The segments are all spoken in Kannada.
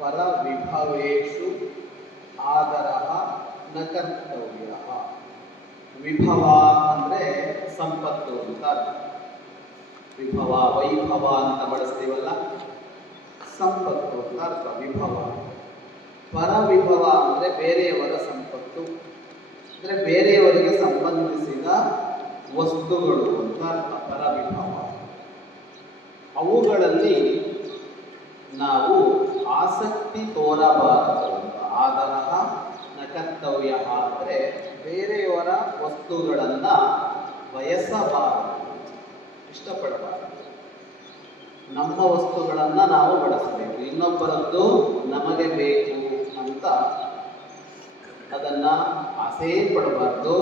ಪರವಿಭವೇಷು ಆದರಃ ನ ಕರ್ತವ್ಯಃ. ವಿಭವ ಅಂದರೆ ಸಂಪತ್ತು ಅಂತ ಅರ್ಥ. ವಿಭವ ವೈಭವ ಅಂತ ಬಳಸ್ತೀವಲ್ಲ, ಸಂಪತ್ತು ಅಂತ ಅರ್ಥ ವಿಭವ. ಪರವಿಭವ ಅಂದರೆ ಬೇರೆಯವರ ಸಂಪತ್ತು, ಅಂದರೆ ಬೇರೆಯವರಿಗೆ ಸಂಬಂಧಿಸಿದ ವಸ್ತುಗಳು ಅಂತ ಅರ್ಥ ಪರವಿಭವ. ಅವುಗಳಲ್ಲಿ ನಾವು ಆಸಕ್ತಿ ತೋರಬಾರದು ಅಂತ. ಆದರಃ ನ ಕರ್ತವ್ಯ ಅಂದರೆ ಬೇರೆಯವರ ವಸ್ತುಗಳನ್ನು ಬಯಸಬಾರದು, ಇಷ್ಟಪಡಬಾರದು. ನಮ್ಮ ವಸ್ತುಗಳನ್ನು ನಾವು ಬಳಸಬೇಕು, ಇನ್ನೊಬ್ಬರದ್ದು ನಮಗೆ ಬೇಕು ಅಂತ ಅದನ್ನು ಆಸೆ ಪಡಬಾರ್ದು.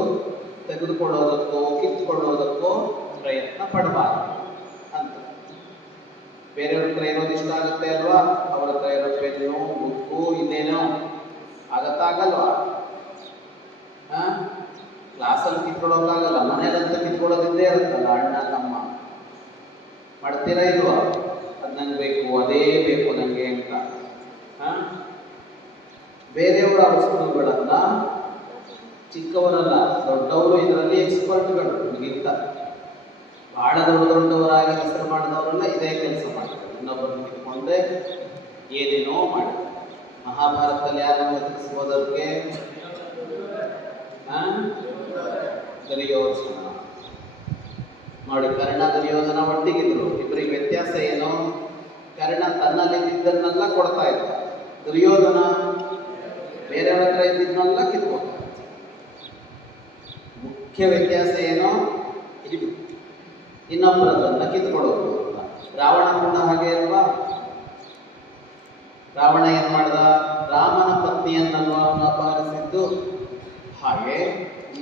ತೆಗೆದುಕೊಳ್ಳೋದಕ್ಕೋ ಕಿತ್ತುಕೊಳ್ಳೋದಕ್ಕೋ ಪ್ರಯತ್ನ ಪಡಬಾರ್ದು ಅಂತ. ಬೇರೆಯವ್ರ ಹತ್ರ ಇರೋದು ಇಷ್ಟ ಆಗುತ್ತೆ ಅಲ್ವಾ? ಅವರ ಹತ್ರ ಇರೋ ಪೆನ್ನು ಬುಕ್ಕು ಇನ್ನೇನೋ ಆಗತ್ತಾಗಲ್ವಾ? ಕ್ಲಾಸಲ್ಲಿ ಕಿತ್ಕೊಳ್ಳೋಕ್ಕಾಗಲ್ಲ, ಮನೆಯಲ್ಲಂತ ಕಿತ್ಕೊಳ್ಳೋದಿದ್ದೇ ಇರುತ್ತಲ್ಲ, ಅಣ್ಣ ತಮ್ಮ ಮಾಡ್ತೀರಾ ಇಲ್ವಾ? ಅದು ನಂಗೆ ಬೇಕು, ಅದೇ ಬೇಕು ನನಗೆ ಅಂತ. ಬೇರೆಯವರ ವಸ್ತುಗಳನ್ನು ಚಿಕ್ಕವರಲ್ಲ ದೊಡ್ಡವರು ಇದರಲ್ಲಿ ಎಕ್ಸ್ಪರ್ಟ್ಗಳು, ನಿಮಗಿಂತ ಬಹಳ ದೊಡ್ಡವರಾಗಿ ಹೆಸರು ಮಾಡಿದವರೆಲ್ಲ ಇದೇ ಕೆಲಸ ಮಾಡ್ತಾರೆ. ಇನ್ನೊಬ್ಬರನ್ನು ಕಿತ್ಕೊಂಡೆ ಏನೇನೋ ಮಾಡ್ತಾರೆ. ಮಹಾಭಾರತದಲ್ಲಿ ಯಾರನ್ನು ಹೆಸರಿಸ್ಬೋದಕ್ಕೆ? ದುರ್ಯೋಧನ ನೋಡಿ. ಕರ್ಣ ದುರ್ಯೋಧನ ಒಟ್ಟಿಗಿದ್ರು, ಇಬ್ಬರಿಗೆ ವ್ಯತ್ಯಾಸ ಏನು? ಕರ್ಣ ತನ್ನಲ್ಲಿದ್ದನ್ನೆಲ್ಲ ಕೊಡ್ತಾ ಇದ್ದ, ದುರ್ಯೋಧನ ಬೇರೆಯವರ ಹತ್ರ ಇದ್ದಿದ್ದನ್ನೆಲ್ಲ ಕಿತ್ಕೊಳ್ತಾ. ಮುಖ್ಯ ವ್ಯತ್ಯಾಸ ಏನೋ ಇದು, ಇನ್ನೊಬ್ಬರದನ್ನ ಕಿತ್ಕೊಡೋದು ಅಂತ. ರಾವಣ ಕೂಡ ಹಾಗೆ ಅಲ್ವಾ? ರಾವಣ ಏನ್ ಮಾಡ್ದ? ರಾಮನ ಪತ್ನಿಯನ್ನಲ್ವಾ ಅಪಹರಿಸಿದ್ದು. ಹಾಗೆ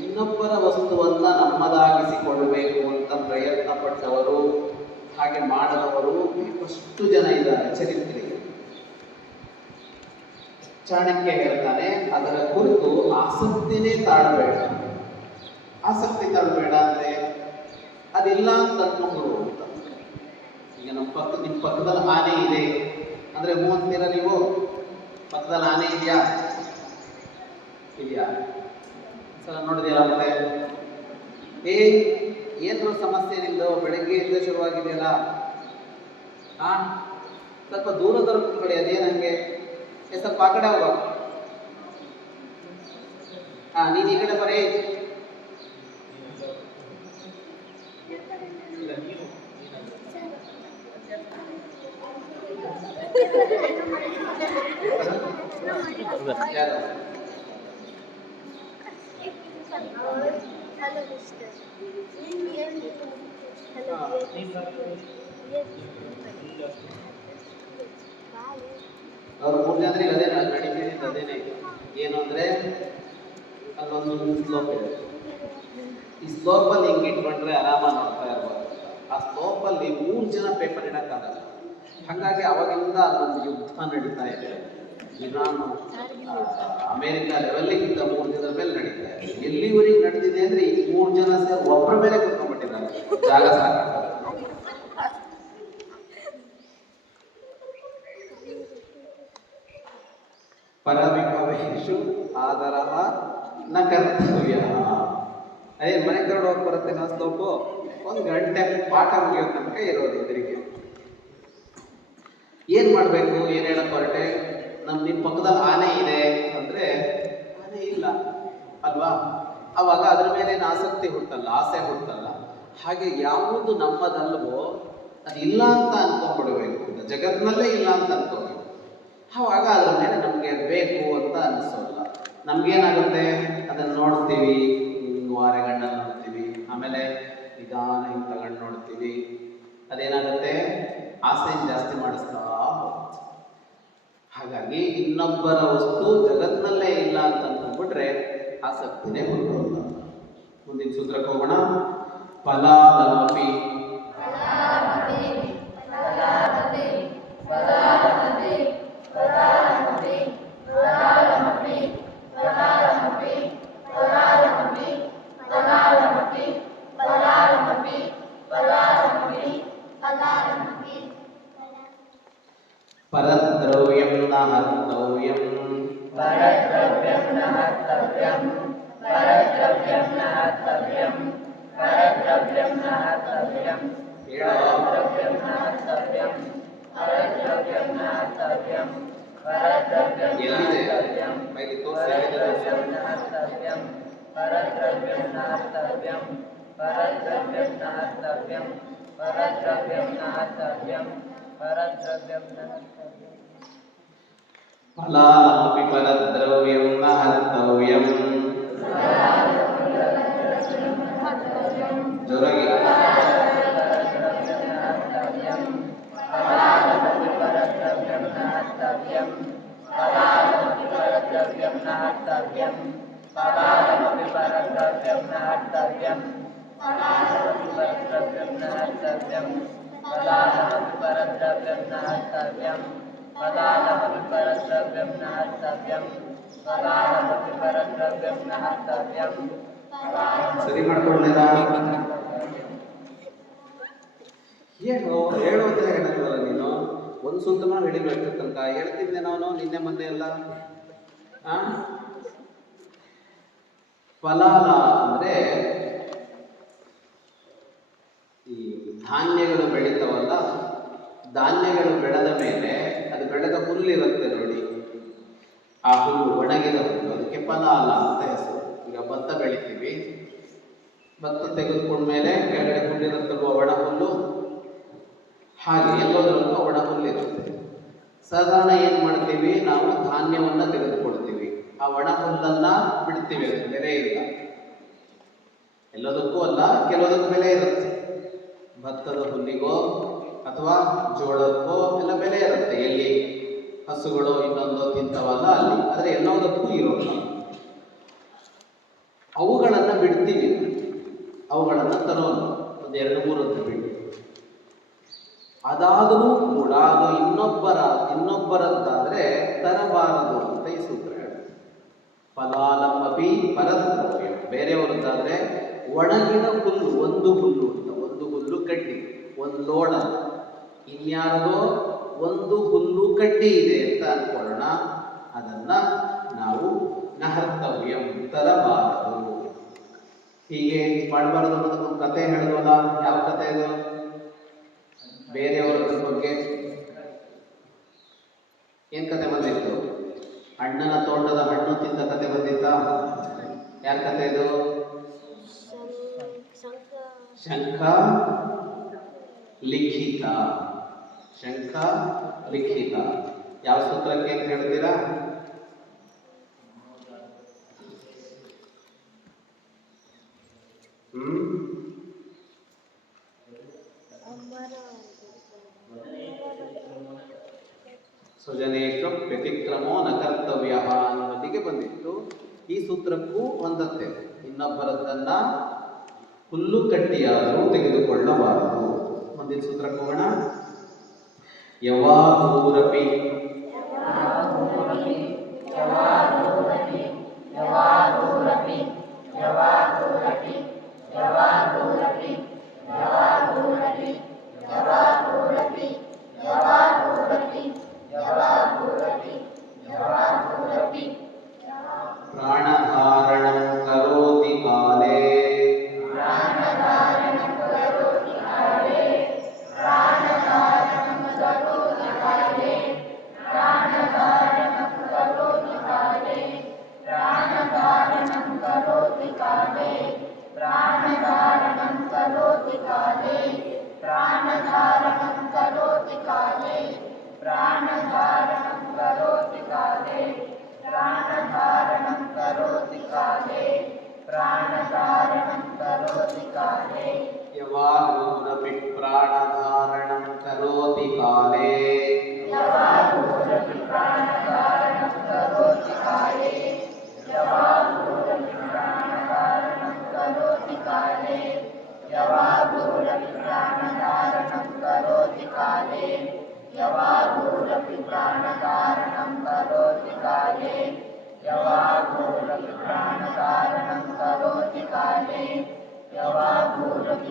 ಇನ್ನೊಬ್ಬರ ವಸ್ತುವನ್ನ ನಮ್ಮದಾಗಿಸಿಕೊಳ್ಳಬೇಕು ಅಂತ ಪ್ರಯತ್ನ ಪಟ್ಟವರು, ಹಾಗೆ ಮಾಡದವರು ಬೇಕಷ್ಟು ಜನ ಇದ್ದಾರೆ ಚರಿತ್ರೆಗೆ. ಚಾಣಕ್ಯ ಹೇಳ್ತಾನೆ, ಅದರ ಕುರಿತು ಆಸಕ್ತಿನೇ ತಾಳಬೇಡ. ಆಸಕ್ತಿ ತಾಳಬೇಡ ಅಂದ್ರೆ ಅದಿಲ್ಲ ಅಂತ ಅನ್ಕೊಂಡು ಅಂತ. ಈಗ ನಿಮ್ಮ ಪಕ್ಕದಲ್ಲಿ ಆನೆ ಇದೆ ಅಂದ್ರೆ ಹೂ ಅಂತೀರ ನೀವು? ಪಕ್ಕದಲ್ಲಿ ಆನೆ ಇದೆಯಾ? ಇದೆಯಾ? ಸಲ ನೋಡಿದೆಯಲ್ಲ ಮತ್ತೆ ಏನಾದ್ರು ಸಮಸ್ಯೆ ನಿಂದು ಬೆಳಗ್ಗೆ ಎದ್ದು ಶುರುವಾಗಿದೆಯಲ್ಲ, ಸ್ವಲ್ಪ ದೂರ ಕುತ್ಕೊಳ್ಳಿ. ಅದೇನು ಹಂಗೆ ಸ್ವಲ್ಪ ಆ ಕಡೆ ಹೋಗ. ನೀನು ಈ ಕಡೆ ಬರೀ ಯಾರು? ಅವ್ರು 3 ಜನರಿಗೆ ಅದೇ ನಡೀತಿದ್ದು ಅದೇನೆ. ಏನು ಅಂದ್ರೆ ಅಲ್ಲೊಂದು ಸ್ಲೋಪ್ ಇದೆ. ಈ ಸ್ಲೋಪಲ್ಲಿ ಹಿಂಗೆ ಇಟ್ಕೊಂಡ್ರೆ ಆರಾಮ ನೋಡ್ತಾ ಇರ್ಬೋದು. ಆ ಸ್ಲೋಪಲ್ಲಿ 3 ಜನ ಪೇಪರ್ ಇಡಕ್ಕಾಗಲ್ಲ. ಹಾಗಾಗಿ ಅವಾಗಿಂದ ಅಲ್ಲೊಂದು ಯುದ್ಧ ನಡೀತಾ ಇದೆ. ಇರಾನು ಅಮೇರಿಕ ಲೆವೆಲ್ಗಿಂತ 3 ಜನರ ಮೇಲೆ ನಡೀತಾ ಇದೆ. ಎಲ್ಲಿವರೆಗೆ ನಡೆದಿದೆ ಅಂದ್ರೆ ಈ 3 ಜನ ಸೇರಿ ಒಬ್ಬರ ಮೇಲೆ ಕುತ್ಕೊಂಡ್ಬಿಟ್ಟಿದ್ದಾರೆ, ಜಾಗ ಸಾಕ. ಪರವಿಭವೇಷು ಆದರಃ ನ ಕರ್ತವ್ಯ. ಅದೇ ಮನೆ ಕರಡು ಹೋಗಿ ಬರುತ್ತೆ ನಾ ಸ್ಲೋಪು. 1 ಗಂಟೆ ಪಾಠ ಮುಗಿಯೋ ತನಕ ಇರೋದು ಎದುರಿಗೆ. ಏನ್ ಮಾಡ್ಬೇಕು? ಏನ್ ಹೇಳಕ್ ಹೊರಟೆ? ನಿಮ್ಮ ಪಕ್ಕದಲ್ಲಿ ಆನೆ ಇದೆ ಅಂದ್ರೆ ಆನೆ ಇಲ್ಲ ಅಲ್ವಾ? ಅವಾಗ ಅದ್ರ ಮೇಲೆ ಆಸಕ್ತಿ ಹುಟ್ಟಲ್ಲ, ಆಸೆ ಹುಟ್ಟಲ್ಲ. ಹಾಗೆ ಯಾವುದು ನಮ್ಮದಲ್ವೋ ಅದು ಇಲ್ಲ ಅಂತ ಅನ್ಕೊಂಡ್ಬಿಡ್ಬೇಕು, ಜಗತ್ತಿನಲ್ಲೇ ಇಲ್ಲ ಅಂತ ಅನ್ಕೋಬೇಕು. ಆವಾಗ ಅದ್ರ ಮೇಲೆ ನಮಗೆ ಬೇಕು ಅಂತ ಅನಿಸೋಲ್ಲ. ನಮ್ಗೇನಾಗುತ್ತೆ? ಅದನ್ನು ನೋಡ್ತೀವಿ, ವಾರೆಗಣ್ಣಲ್ಲಿ ನೋಡ್ತೀವಿ, ಆಮೇಲೆ ನಿಧಾನ ಹಿಂಗೆ ತಗೊಂಡು ನೋಡ್ತೀವಿ. ಅದೇನಾಗುತ್ತೆ? ಆಸೆಯನ್ನು ಜಾಸ್ತಿ ಮಾಡಿಸ್ತಾ ಹೋಗುತ್ತೆ. ಹಾಗಾಗಿ ಇನ್ನೊಬ್ಬರ ವಸ್ತು ಜಗತ್ತಿನಲ್ಲೇ ಇಲ್ಲ ಅಂತ ಅಂದ್ಕೊಂಡ್ಬಿಟ್ರೆ ಆಸಕ್ತಿನೇ ಹುಟ್ಟೋಲ್ಲ. ಮುಂದಿನ ಸೂತ್ರಕ್ಕೆ ಹೋಗೋಣ. ಫಲಾದಮಪಿ ಪರದ್ರವ್ಯಂ ನ ಹರ್ತವ್ಯಂ परद्रव्यं न हर्तव्यं परद्रव्यं न हर्तव्यं परद्रव्यं न हर्तव्यं परद्रव्यं न हर्तव्यं परद्रव्यं न हर्तव्यं परद्रव्यं न हर्तव्यं परद्रव्यं न हर्तव्यं परद्रव्यं न हर्तव्यं परद्रव्यं न हर्तव्यं परद्रव्यं न हर्तव्यं परद्रव्यं न हर्तव्यं ಫಲಾನಮಪಿ ಪರದ್ರವ್ಯಂ ನ ಹರ್ತವ್ಯಂ ಜೋರಾಗಿ ಸರಿ ಮಾಡ್ಕೊಳ್ಳಿಲ್ಲ ಏನು ಹೇಳು ಅಂತ ಹೇಳಿದ್ವಲ್ಲ ನೀನು ಒಂದು ಸೂತ್ರನ ಹಿಡಿಬೇಕು ತನಕ ಹೇಳ್ತಿದ್ದೆ ನಾನು ನಿನ್ನೆ ಮೊನ್ನೆ ಎಲ್ಲ ಫಲಾಲ ಅಂದ್ರೆ ಈ ಧಾನ್ಯಗಳು ಬೆಳೀತಾವಲ್ಲ, ಧಾನ್ಯಗಳು ಬೆಳೆದ ಮೇಲೆ ಅದು ಬೆಳೆದ ಹುಲ್ಲಿರುತ್ತೆ ನೋಡಿ, ಆ ಹುಲ್ಲು ಒಣಗಿದ ಹುಲ್ಲು, ಅದಕ್ಕೆ ಫಲಾಲ ಅಂತ ಹೆಸರು. ಈಗ ಭತ್ತ ಬೆಳಿತೀವಿ, ಭತ್ತ ತೆಗೆದುಕೊಂಡ್ಮೇಲೆ ಕೆಳಗಡೆ ಹುಲ್ಲಿರುತ್ತಲ್ವ ಒಣ ಹುಲ್ಲು, ಹಾಗೆ ಎಲ್ಲೋದ್ರಲ್ಲೂ ಒಣ ಹುಲ್ಲಿರುತ್ತೆ. ಸಾಧಾರಣ ಏನು ಮಾಡ್ತೀವಿ, ನಾವು ಧಾನ್ಯವನ್ನು ತೆಗೆದುಕೊಳ್ತೀವಿ, ಆ ಒಣ ಹುಲ್ಲನ್ನ ಬಿಡ್ತೀವಿ, ಅದು ಬೆಲೆ ಇಲ್ಲ. ಎಲ್ಲದಕ್ಕೂ ಅಲ್ಲ, ಕೆಲವದಕ್ಕೂ ಬೆಲೆ ಇರುತ್ತೆ. ಭತ್ತದ ಹುಲ್ಲಿಗೋ ಅಥವಾ ಜೋಳಕ್ಕೋ ಎಲ್ಲ ಬೆಲೆ ಇರುತ್ತೆ, ಎಲ್ಲಿ ಹಸುಗಳು ಇನ್ನೊಂದು ತಿಂತವಲ್ಲ ಅಲ್ಲಿ. ಆದರೆ ಎಲ್ಲದಕ್ಕೂ ಇರೋಲ್ಲ. ಅವುಗಳನ್ನು ಬಿಡ್ತೀವಿ, ಅವುಗಳನ್ನು ತರೋಲ್ಲ, ಒಂದು 2-3 ಹೊತ್ತು ಬಿಟ್ಟು. ಅದಾದರೂ ಕೂಡ ಅದು ಇನ್ನೊಬ್ಬರದ್ದಾದರೆ ತರಬಾರದು ಅಂತ ಈ ಸೂತ್ರ ಹೇಳುತ್ತೆ. ಫಲಾಲಮಪಿ ಪರದ್ರವ್ಯ, ಬೇರೆಯವರದ್ದಾದರೆ ಒಣಗಿದ ಹುಲ್ಲು, ಒಂದು ಹುಲ್ಲು ಅಂತ, ಒಂದು ಹುಲ್ಲು ಕಡ್ಡಿ, ಒಂದು ಲೋಡ, ಇನ್ಯಾರದೋ ಒಂದು ಹುಲ್ಲು ಕಡ್ಡಿ ಇದೆ ಅಂತ ಅನ್ಕೊಳ್ಳೋಣ, ಅದನ್ನ ನಾವು ನಹರ್ತವ್ಯಂ, ತರಬಾರದು. ಹೀಗೆ ಮಾಡಬಾರದು ಅನ್ನೋದಕ್ಕೆ ಒಂದು ಕತೆ ಹೇಳಿದ್ವಲ್ಲ, ಯಾವ ಕತೆ ಇದು? ಬೇರೆಯವರ ಬಗ್ಗೆ ಏನ್ ಕತೆ ಬಂದಿತ್ತು? ಅಣ್ಣನ ತೋಟದ ಹಣ್ಣು ತಿಂದ ಕತೆ ಬಂದಿತ್ತಾ? ಯಾರ ಕತೆ ಇದು? ಶಂಖ ಲಿಖಿತ. ಶಂಖ ಲಿಖಿತ ಯಾವ ಸೂತ್ರಕ್ಕೆ ಅಂತ ಹೇಳ್ತೀರಾ? ಸುಜನೇಶ್ವ ವ್ಯತಿಕ್ರಮೋ ನ ಕರ್ತವ್ಯ ಅನ್ನೋದಿಗೆ ಬಂದಿತ್ತು. ಈ ಸೂತ್ರಕ್ಕೂ ಒಂದತ್ತೆ, ಇನ್ನೊಬ್ಬರದ್ದನ್ನ ಹುಲ್ಲು ಕಡ್ಡಿಯಾದರೂ ತೆಗೆದುಕೊಳ್ಳಬಾರದು. ಮುಂದಿನ ಸೂತ್ರಕ್ಕೆ ಹೋಗೋಣ. ಯವಾಗೂರಪಿ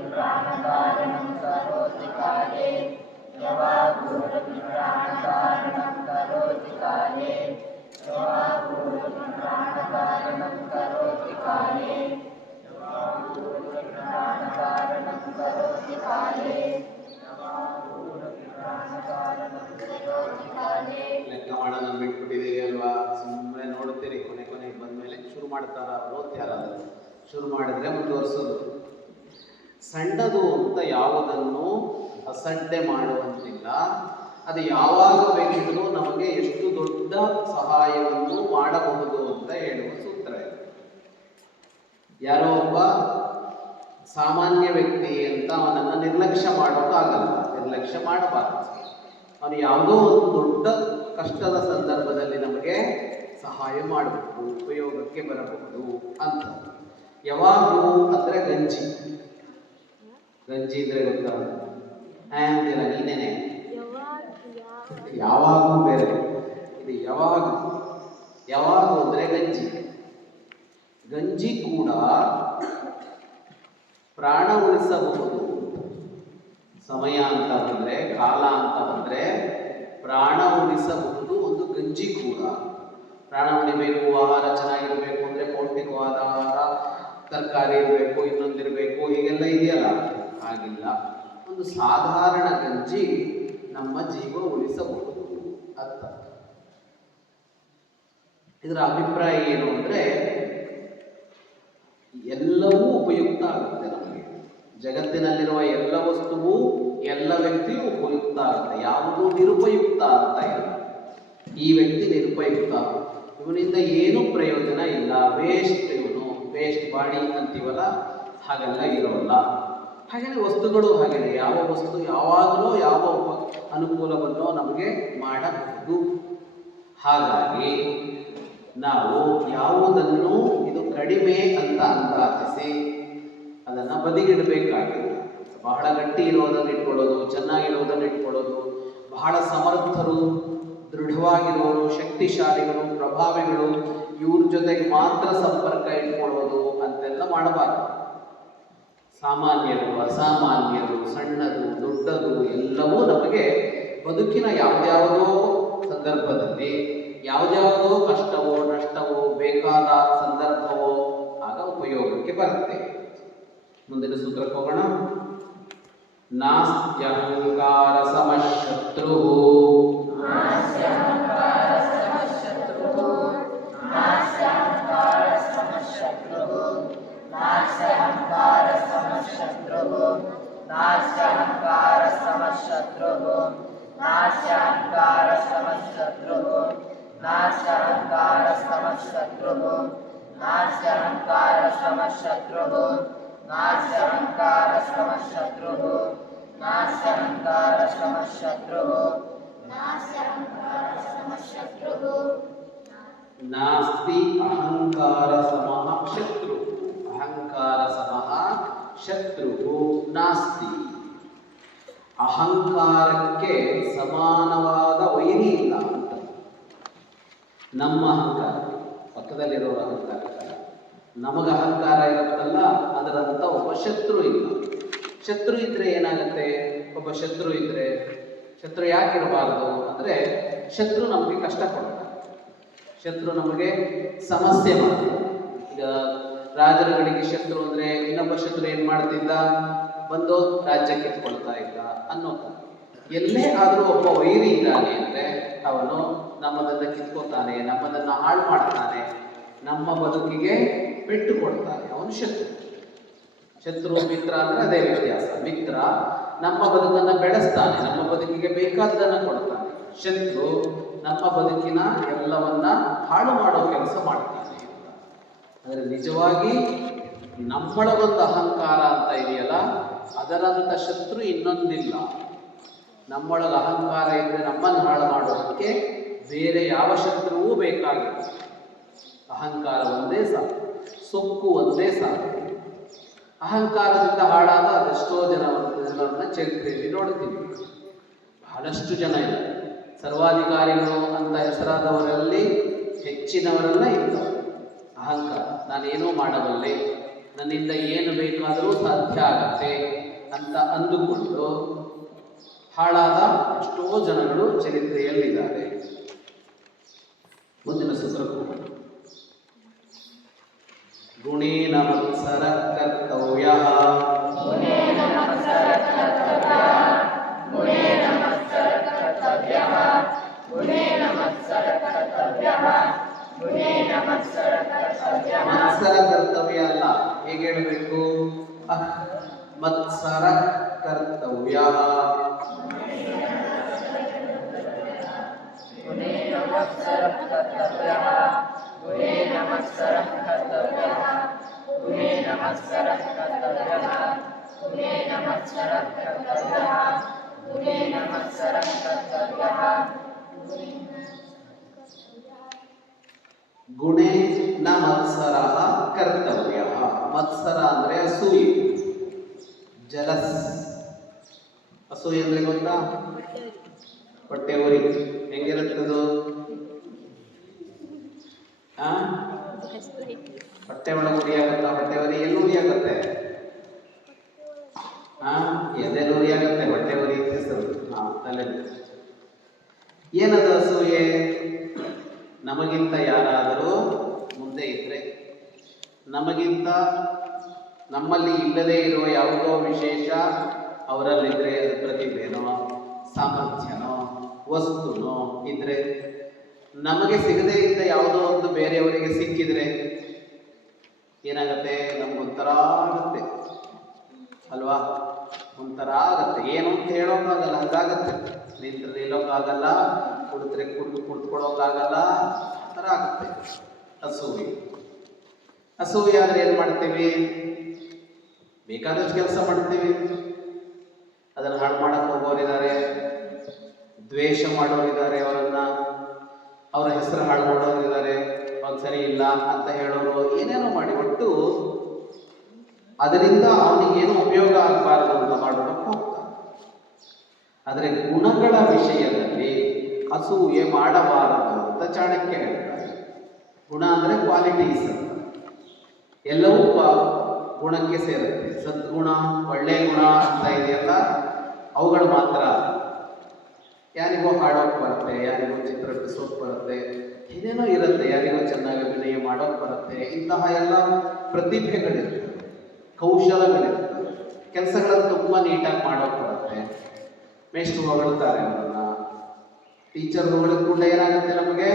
ಪ್ರಾಣಧಾರಣಂ ಕರೋತಿ ಕಾಲೇ ಯವಾಗೂರಪಿ ಪ್ರಾಣಧಾರಣಂ ಕರೋತಿ ಕಾಲೇ ಮಾಡ್ತಾರ ಅವರು ಯಾರಾದರೂ ಶುರು ಮಾಡಿದ್ರೆ ಮುಂದುವರಿಸೋದು. ಸಣ್ಣದು ಅಂತ ಯಾವುದನ್ನು ಅಸಡ್ಡೆ ಮಾಡುವಂತಿಲ್ಲ. ಅದು ಯಾವಾಗ ಬೇಕಿದ್ರೂ ನಮಗೆ ಎಷ್ಟು ದೊಡ್ಡ ಸಹಾಯವನ್ನು ಮಾಡಬಹುದು ಅಂತ ಹೇಳುವ ಸೂತ್ರ ಇದೆ. ಯಾರೋ ಒಬ್ಬ ಸಾಮಾನ್ಯ ವ್ಯಕ್ತಿ ಅಂತ ಅವನನ್ನು ನಿರ್ಲಕ್ಷ್ಯ ಮಾಡೋಕ್ಕಾಗಲ್ಲ, ನಿರ್ಲಕ್ಷ್ಯ ಮಾಡಬಾರದು. ಅವನು ಯಾವುದೋ ಒಂದು ದೊಡ್ಡ ಕಷ್ಟದ ಸಂದರ್ಭದಲ್ಲಿ ನಮಗೆ ಸಹಾಯ ಮಾಡಬಹುದು, ಉಪಯೋಗಕ್ಕೆ ಬರಬಹುದು ಅಂತ. ಯಾವಾಗೂ ಅಂದರೆ ಗಂಜಿ. ಗಂಜಿ ಇದ್ರೆ ಗೊತ್ತಾ? ಅಂತೀರ ನೀನೇನೆ. ಯಾವಾಗೂ ಬೇರೆ, ಇದು ಯಾವಾಗೂ ಅಂದರೆ ಗಂಜಿ. ಗಂಜಿ ಕೂಡ ಪ್ರಾಣ ಉಳಿಸಬಹುದು. ಸಮಯ ಅಂತ ಬಂದರೆ, ಕಾಲ ಅಂತ ಬಂದರೆ ಪ್ರಾಣ ಉಳಿಸಬಹುದು ಒಂದು ಗಂಜಿ ಕೂಡ. ಪ್ರಾಣ ಉಳಿಬೇಕು, ಆಹಾರ ಚೆನ್ನಾಗಿರಬೇಕು ಅಂದರೆ ಪೌಷ್ಟಿಕವಾದ ಆಹಾರ, ತರಕಾರಿ ಇರಬೇಕು, ಇನ್ನೊಂದಿರಬೇಕು, ಹೀಗೆಲ್ಲ ಇದೆಯಲ್ಲ, ಹಾಗಿಲ್ಲ. ಒಂದು ಸಾಧಾರಣ ಗಂಜಿ ನಮ್ಮ ಜೀವ ಉಳಿಸಬಹುದು ಅಂತ. ಇದರ ಅಭಿಪ್ರಾಯ ಏನು ಅಂದರೆ ಎಲ್ಲವೂ ಉಪಯುಕ್ತ ಆಗುತ್ತೆ ನಮಗೆ. ಜಗತ್ತಿನಲ್ಲಿರುವ ಎಲ್ಲ ವಸ್ತುವು, ಎಲ್ಲ ವ್ಯಕ್ತಿಯೂ ಉಪಯುಕ್ತ ಆಗುತ್ತೆ. ಯಾವುದೂ ನಿರುಪಯುಕ್ತ ಅಂತ ಇಲ್ಲ. ಈ ವ್ಯಕ್ತಿ ನಿರುಪಯುಕ್ತ, ಇವನಿಂದ ಏನೂ ಪ್ರಯೋಜನ ಇಲ್ಲ, ವೇಸ್ಟ್, ಇವನು ವೇಸ್ಟ್ ಬಾಡಿ ಅಂತೀವಲ್ಲ, ಹಾಗೆಲ್ಲ ಇರೋಲ್ಲ. ಹಾಗೆಯೇ ವಸ್ತುಗಳು ಹಾಗೆಯೇ, ಯಾವ ವಸ್ತು ಯಾವಾಗಲೂ ಯಾವ ಅನುಕೂಲವನ್ನು ನಮಗೆ ಮಾಡಬಹುದು. ಹಾಗಾಗಿ ನಾವು ಯಾವುದನ್ನು ಇದು ಕಡಿಮೆ ಅಂತ ಅಂದಾಜಿಸಿ ಅದನ್ನು ಬದಿಗಿಡಬೇಕಾಗಿಲ್ಲ. ಬಹಳ ಗಟ್ಟಿ ಇರೋದನ್ನು ಇಟ್ಕೊಳ್ಳೋದು, ಚೆನ್ನಾಗಿರೋದನ್ನು ಇಟ್ಕೊಳ್ಳೋದು, ಬಹಳ ಸಮರ್ಥರು, ದೃಢವಾಗಿರೋರು, ಶಕ್ತಿಶಾಲಿಗಳು, ಪ್ರಭಾವಿಗಳು, ಇವ್ರ ಜೊತೆಗೆ ಮಾತ್ರ ಸಂಪರ್ಕ ಇಟ್ಕೊಳ್ಳೋದು ಅಂತೆಲ್ಲ ಮಾಡಬಾರ್ದು. ಸಾಮಾನ್ಯರು, ಅಸಾಮಾನ್ಯರು, ಸಣ್ಣದು, ದೊಡ್ಡದು ಎಲ್ಲವೂ ನಮಗೆ ಬದುಕಿನ ಯಾವುದ್ಯಾವುದೋ ಸಂದರ್ಭದಲ್ಲಿ ಯಾವುದ್ಯಾವುದೋ ಕಷ್ಟವೋ ನಷ್ಟವೋ ಬೇಕಾದ ಸಂದರ್ಭವೋ ಆಗ ಉಪಯೋಗಕ್ಕೆ ಬರುತ್ತೆ. ಮುಂದಿನ ಸೂತ್ರಕ್ಕೆ ಹೋಗೋಣ. ನಾಸ್ತ್ಯಹಂಕಾರ ಸಮಶತ್ರು ನಾಸ್ತಿ ಅಹಂಕಾರ ಸಮಃ ಶತ್ರು. ಅಹಂಕಾರ ಸಮಃ ಶತ್ರು ನಾಸ್ತಿ. ಅಹಂಕಾರಕ್ಕೆ ಸಮಾನವಾದ ವೈರಿ ಇಲ್ಲ ಅಂತ. ನಮ್ಮ ಅಹಂಕಾರ, ಪಕ್ಕದಲ್ಲಿರೋ ಅಹಂಕಾರ, ನಮಗೆ ಅಹಂಕಾರ ಇರುತ್ತಲ್ಲ, ಅದರಂತ ಒಬ್ಬ ಶತ್ರು ಇಲ್ಲ. ಶತ್ರು ಇದ್ರೆ ಏನಾಗುತ್ತೆ? ಒಬ್ಬ ಶತ್ರು ಇದ್ರೆ, ಶತ್ರು ಯಾಕಿರಬಾರ್ದು ಅಂದರೆ, ಶತ್ರು ನಮಗೆ ಕಷ್ಟ ಕೊಡ್ತಾರೆ, ಶತ್ರು ನಮಗೆ ಸಮಸ್ಯೆ ಮಾಡ್ತಾರೆ. ಈಗ ರಾಜರುಗಳಿಗೆ ಶತ್ರು ಅಂದರೆ ಇನ್ನೊಬ್ಬ ಶತ್ರು ಏನು ಮಾಡ್ತಿದ್ದ? ಬಂದು ರಾಜ್ಯ ಕಿತ್ಕೊಳ್ತಾ ಇದ್ದ ಅನ್ನೋದು. ಎಲ್ಲೇ ಆದರೂ ಒಬ್ಬ ವೈರಿ ಇದ್ದಾನೆ ಅಂದರೆ ಅವನು ನಮ್ಮದನ್ನು ಕಿತ್ಕೋತಾನೆ, ನಮ್ಮದನ್ನು ಹಾಳು ಮಾಡ್ತಾನೆ, ನಮ್ಮ ಬದುಕಿಗೆ ಪೆಟ್ಟು ಕೊಡ್ತಾನೆ, ಅವನು ಶತ್ರು. ಶತ್ರು ಮಿತ್ರ ಅಂದರೆ ಅದೇ ವ್ಯತ್ಯಾಸ. ಮಿತ್ರ ನಮ್ಮ ಬದುಕನ್ನು ಬೆಳೆಸ್ತಾನೆ, ನಮ್ಮ ಬದುಕಿಗೆ ಬೇಕಾದ್ದನ್ನು ಕೊಡ್ತಾನೆ. ಶತ್ರು ನಮ್ಮ ಬದುಕಿನ ಎಲ್ಲವನ್ನ ಹಾಳು ಮಾಡೋ ಕೆಲಸ ಮಾಡ್ತಾನೆ. ಆದರೆ ನಿಜವಾಗಿ ನಮ್ಮೊಳಗೊಂದು ಅಹಂಕಾರ ಅಂತ ಇದೆಯಲ್ಲ, ಅದರಂಥ ಶತ್ರು ಇನ್ನೊಂದಿಲ್ಲ. ನಮ್ಮೊಳಗೆ ಅಹಂಕಾರ ಇದ್ದರೆ ನಮ್ಮನ್ನು ಹಾಳು ಮಾಡೋದಕ್ಕೆ ಬೇರೆ ಯಾವ ಶತ್ರುವೂ ಬೇಕಾಗಿಲ್ಲ. ಅಹಂಕಾರ ಒಂದೇ ಸಾಕು, ಸೊಕ್ಕು ಒಂದೇ ಸಾಕು. ಅಹಂಕಾರದಿಂದ ಹಾಳಾದ ಅದೆಷ್ಟೋ ಜನರನ್ನ ಚರಿತ್ರೆಯಲ್ಲಿ ನೋಡ್ತೀವಿ. ಬಹಳಷ್ಟು ಜನ ಇದ್ದಾರೆ. ಸರ್ವಾಧಿಕಾರಿಗಳು ಅಂತ ಹೆಸರಾದವರಲ್ಲಿ ಹೆಚ್ಚಿನವರೆಲ್ಲ ಇದ್ದಾರೆ. ಅಹಂಕಾರ, ನಾನೇನೋ ಮಾಡಬಲ್ಲೆ, ನನ್ನಿಂದ ಏನು ಬೇಕಾದರೂ ಸಾಧ್ಯ ಆಗತ್ತೆ ಅಂತ ಅಂದುಕೊಂಡು ಹಾಳಾದ ಎಷ್ಟೋ ಜನಗಳು ಚರಿತ್ರೆಯಲ್ಲಿದ್ದಾರೆ. ಮುಂದಿನ ಸೂತ್ರಕ್ಕೂ ಗುಣೇನ ಮತ್ಸರ ಕರ್ತವ್ಯ ಗುಣೇನ ಮತ್ಸರ ಕರ್ತವ್ಯ ಮತ್ಸರ ಕರ್ತವ್ಯ ಅಲ್ಲ. ಹೇಗೆ ಹೇಳಬೇಕು? ಮತ್ಸರ ಕರ್ತವ್ಯ. ಗುಣೇನ ಮತ್ಸರಃ ಕರ್ತವ್ಯಃ. ಗುಣೇನ ಮತ್ಸರಃ ಕರ್ತವ್ಯಃ. ಗುಣೇನ ಮತ್ಸರಃ ಕರ್ತವ್ಯಃ. ಗುಣೇನ ಮತ್ಸರಃ ಕರ್ತವ್ಯಃ. ಗುಣೇನ ಮತ್ಸರಃ ಕರ್ತವ್ಯಃ. ಗುಣೇ ನ ಮತ್ಸರ ಕರ್ತವ್ಯ. ಮತ್ಸರ ಅಂದ್ರೆ ಅಸೂಯೆ, ಜಲಸ್. ಅಸೂಯೆ ಅಂದ್ರೆ ಗೊತ್ತಾ? ಹೊಟ್ಟೆ ಉರಿ. ಹೆಂಗಿರುತ್ತದು? ಹೊಟ್ಟೆ ಒಳಗೆ ಉರಿ ಆಗುತ್ತಾ? ಹೊಟ್ಟೆ ಉರಿ ಎಲ್ಲಿ ಉರಿ ಆಗುತ್ತೆ? ಎದೆಲ್ಲಿ ಉರಿ ಆಗುತ್ತೆ? ಹೊಟ್ಟೆ ಉರಿ ಹೆಸರು. ತಲೆ. ಏನದು ಅಸೂಯೆ? ನಮಗಿಂತ ಯಾರಾದರೂ ಮುಂದೆ ಇದ್ರೆ, ನಮಗಿಂತ ನಮ್ಮಲ್ಲಿ ಇಲ್ಲದೇ ಇರುವ ಯಾವುದೋ ವಿಶೇಷ ಅವರಲ್ಲಿದ್ರೆ, ಅದು ಪ್ರತಿಭೆನೋ ಸಾಮರ್ಥ್ಯನೋ ವಸ್ತುನೋ ಇದ್ರೆ, ನಮಗೆ ಸಿಗದೇ ಇದ್ದ ಯಾವುದೋ ಒಂದು ಬೇರೆಯವರಿಗೆ ಸಿಕ್ಕಿದ್ರೆ ಏನಾಗತ್ತೆ? ನಮ್ಗೊಂಥರ ಆಗುತ್ತೆ ಅಲ್ವಾ? ಒಂಥರ ಆಗತ್ತೆ. ಏನು ಅಂತ ಹೇಳೋಕ್ಕಾಗಲ್ಲ, ಹಂಗಾಗತ್ತೆ. ನಿಂತ್ರೆ ನಿಲ್ಲೋಕ್ಕಾಗಲ್ಲ, ಕುಡಿದ್ರೆ ಕುಡ್ಕೊಳೋಕ್ಕಾಗಲ್ಲ, ಆ ಥರ ಆಗುತ್ತೆ. ಅಸೂಯೆ. ಅಸೂಯೆ ಆದರೆ ಏನು ಮಾಡ್ತೀವಿ? ಬೇಕಾದಷ್ಟು ಕೆಲಸ ಮಾಡ್ತೀವಿ. ಅದನ್ನು ಹಾಳು ಮಾಡಕ್ಕೆ ಹೋಗೋರಿದ್ದಾರೆ, ದ್ವೇಷ ಮಾಡೋರಿದ್ದಾರೆ, ಅವರ ಹೆಸರು ಹಾಳು ಮಾಡೋರಿದ್ದಾರೆ, ಅವ್ರು ಸರಿ ಇಲ್ಲ ಅಂತ ಹೇಳೋರು, ಏನೇನೋ ಮಾಡಿ ಒಟ್ಟು ಅದರಿಂದ ಅವನಿಗೇನು ಉಪಯೋಗ ಆಗಬಾರದು ಅಂತ ಮಾಡೋದಕ್ಕೆ ಹೋಗ್ತಾರೆ. ಆದರೆ ಗುಣಗಳ ವಿಷಯದಲ್ಲಿ ಅಸೂಯೆ ಮಾಡಬಾರದು ಅಂತ ಚಾಣಕ್ಯ ಹೇಳ್ತಾರೆ. ಗುಣ ಅಂದರೆ ಕ್ವಾಲಿಟೀಸ್ ಅಂತ. ಎಲ್ಲವೂ ಗುಣಕ್ಕೆ ಸೇರುತ್ತೆ. ಸದ್ಗುಣ, ಒಳ್ಳೆಯ ಗುಣ ಅಂತ ಇದೆಯಲ್ಲ, ಅವುಗಳು ಮಾತ್ರ. ಯಾರಿಗೋ ಹಾಡೋಕೆ ಬರುತ್ತೆ, ಯಾರಿಗೋ ಚಿತ್ರ ಬಿಡಿಸೋಕೆ ಬರುತ್ತೆ, ಏನೇನೋ ಇರುತ್ತೆ, ಯಾರಿಗೋ ಚೆನ್ನಾಗಿ ಅಭಿನಯ ಮಾಡೋಕೆ ಬರುತ್ತೆ. ಇಂತಹ ಎಲ್ಲ ಪ್ರತಿಭೆಗಳಿರ್ತವೆ, ಕೌಶಲಗಳಿರ್ತವೆ, ಕೆಲಸಗಳನ್ನು ತುಂಬ ನೀಟಾಗಿ ಮಾಡೋಕೆ ಬರುತ್ತೆ. ಮೇಷ್ಟ್ರು ಹೊಗಳ್ತಾರೆ ಅವರನ್ನ, ಟೀಚರ್ ಹೊಗಳಿದ ಕೂಡ ಏನಾಗುತ್ತೆ ನಮಗೆ?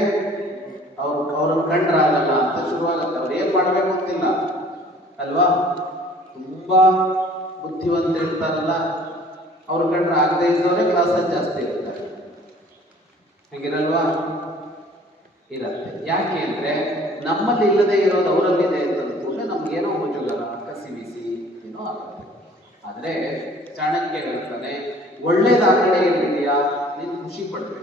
ಅವ್ರನ್ನ ಕಂಡ್ರಾಗಲ್ಲ ಅಂತ ಶುರುವಾಗುತ್ತೆ. ಅವ್ರು ಏನು ಮಾಡಬೇಕು ಅಂತಿಲ್ಲ ಅಲ್ವಾ? ತುಂಬ ಬುದ್ಧಿವಂತರಿರ್ತಾರಲ್ಲ, ಅವ್ರ ಕಂಡ್ರೆ ಆಗದೆ ಇದ್ದವರೇ ಕ್ಲಾಸಲ್ಲಿ ಜಾಸ್ತಿ ಇರ್ತಾರೆ. ಹಂಗಿರಲ್ವಾ? ಇರತ್ತೆ. ಯಾಕೆ ಅಂದರೆ ನಮ್ಮಲ್ಲಿ ಇಲ್ಲದೆ ಇರೋದು ಅವರಲ್ಲಿದೆ ಅಂತ ಅಂದ್ಕೊಂಡ್ರೆ ನಮ್ಗೇನೋ ಮುಜುಗರ, ಕಸಿ ಬಿಸಿ ಏನೋ ಆಗುತ್ತೆ. ಆದರೆ ಚಾಣಕ್ಯ ಹೇಳ್ತಾನೆ, ಒಳ್ಳೇದು ಆ ಕಡೆ ಇರಲಿದೆಯಾ, ನೀನು ಖುಷಿ ಪಡಬೇಕು.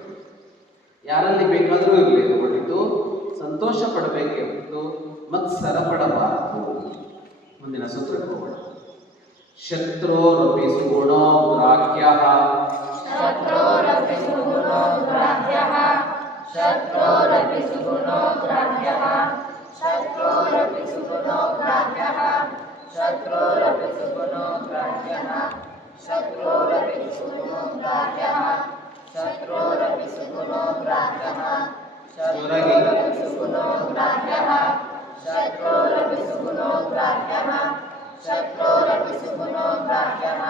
ಯಾರಲ್ಲಿ ಬೇಕಾದರೂ ಇರಲಿ, ಹೊರಟಿತು ಸಂತೋಷ ಪಡಬೇಕೆ ಹೊರತು ಮತ್ಸರ ಪಡಬಾರದು. ಮುಂದಿನ ಸೂತ್ರಕ್ಕೆ ಹೋಗೋಣ. ಶತ್ರೋರಪಿ ಸುಗುಣೋ ಗ್ರಾಹ್ಯಃ. ಶತ್ರೋರಪಿ ಸುಗುಣೋ ಗ್ರಾಹ್ಯಃ. ಶತ್ರೋರಪಿ ಸುಗುಣೋ ಗ್ರಾಹ್ಯಃ. ಶತ್ರೋರಪಿ ಸುಗುಣೋ ಗ್ರಾಹ್ಯಃ. ಶತ್ರೋರಪಿ ಸುಗುಣೋ ಗ್ರಾಹ್ಯಃ. ಶತ್ರೋರಪಿ ಸುಗುಣೋ ಗ್ರಾಹ್ಯಃ. ಶತ್ರೋರಪಿ ಸುಗುಣೋ ಗ್ರಾಹ್ಯಃ. ಶತ್ರೋರಪಿ ಸುಗುಣೋ ಗ್ರಾಹ್ಯಃ. ಶತ್ರೋರಪಿ ಸುಗುಣೋ ಗ್ರಾಹ್ಯಃ. ಶತ್ರೋರಪಿ ಸುಗುಣೋ ಗ್ರಾಹ್ಯಃ.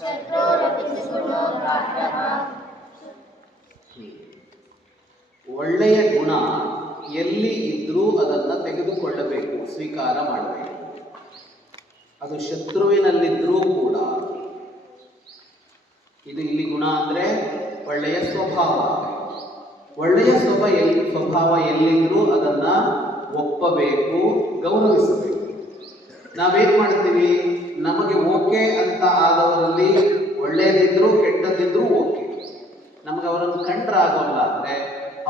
ಶತ್ರೋರಪಿ ಸುಗುಣೋ ಗ್ರಾಹ್ಯಃ. ಒಳ್ಳೆಯ ಗುಣ ಎಲ್ಲಿ ಇದ್ರೂ ಅದನ್ನು ತೆಗೆದುಕೊಳ್ಳಬೇಕು, ಸ್ವೀಕಾರ ಮಾಡಬೇಕು. ಅದು ಶತ್ರುವಿನಲ್ಲಿದ್ದರೂ ಕೂಡ. ಇದು ಇಲ್ಲಿ ಗುಣ ಅಂದರೆ ಒಳ್ಳೆಯ ಸ್ವಭಾವ. ಒಳ್ಳೆಯ ಸ್ವಭಾವ ಎಲ್ಲಿದ್ರೂ ಅದನ್ನು ಒಪ್ಪಬೇಕು, ಗೌರವಿಸಬೇಕು. ನಾವೇನು ಮಾಡ್ತೀವಿ? ನಮಗೆ ಓಕೆ ಅಂತ ಆದವರಲ್ಲಿ ಒಳ್ಳೆಯದಿದ್ರೂ ಕೆಟ್ಟದಿದ್ರೂ ಓಕೆ. ನಮಗೆ ಅವರನ್ನು ಕಂಡ್ರೆ ಆಗೋಲ್ಲ ಅಂದರೆ,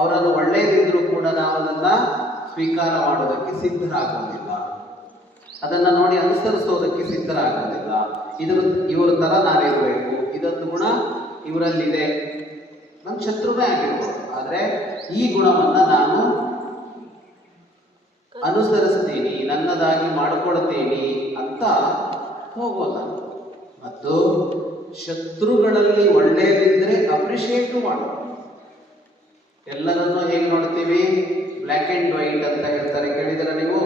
ಅವರನ್ನು ಒಳ್ಳೆಯದಿದ್ರೂ ಕೂಡ ನಾವು ಅದನ್ನು ಸ್ವೀಕಾರ ಮಾಡೋದಕ್ಕೆ ಸಿದ್ಧರಾಗೋದಿಲ್ಲ, ಅದನ್ನು ನೋಡಿ ಅನುಸರಿಸೋದಕ್ಕೆ ಸಿದ್ಧರಾಗೋದಿಲ್ಲ. ಇವ್ರ ಥರ ನಾನಿರಬೇಕು, ಇದೊಂದು ಗುಣ ಇವರಲ್ಲಿದೆ, ನನ್ನ ಶತ್ರುವೇ ಆಗಿರ್ಬೋದು, ಆದರೆ ಈ ಗುಣವನ್ನು ನಾನು ಅನುಸರಿಸ್ತೀನಿ, ನನ್ನದಾಗಿ ಮಾಡಿಕೊಡ್ತೀನಿ ಅಂತ ಹೋಗೋಲ್ಲ. ಮತ್ತು ಶತ್ರುಗಳಲ್ಲಿ ಒಳ್ಳೆಯದಿದ್ದರೆ ಅಪ್ರಿಷಿಯೇಟು ಮಾಡೋದು. ಎಲ್ಲರನ್ನೂ ಹೇಗೆ ನೋಡ್ತೀವಿ? ಬ್ಲ್ಯಾಕ್ ಆ್ಯಂಡ್ ವೈಟ್ ಅಂತ ಹೇಳ್ತಾರೆ, ಕೇಳಿದರೆ ನೀವು?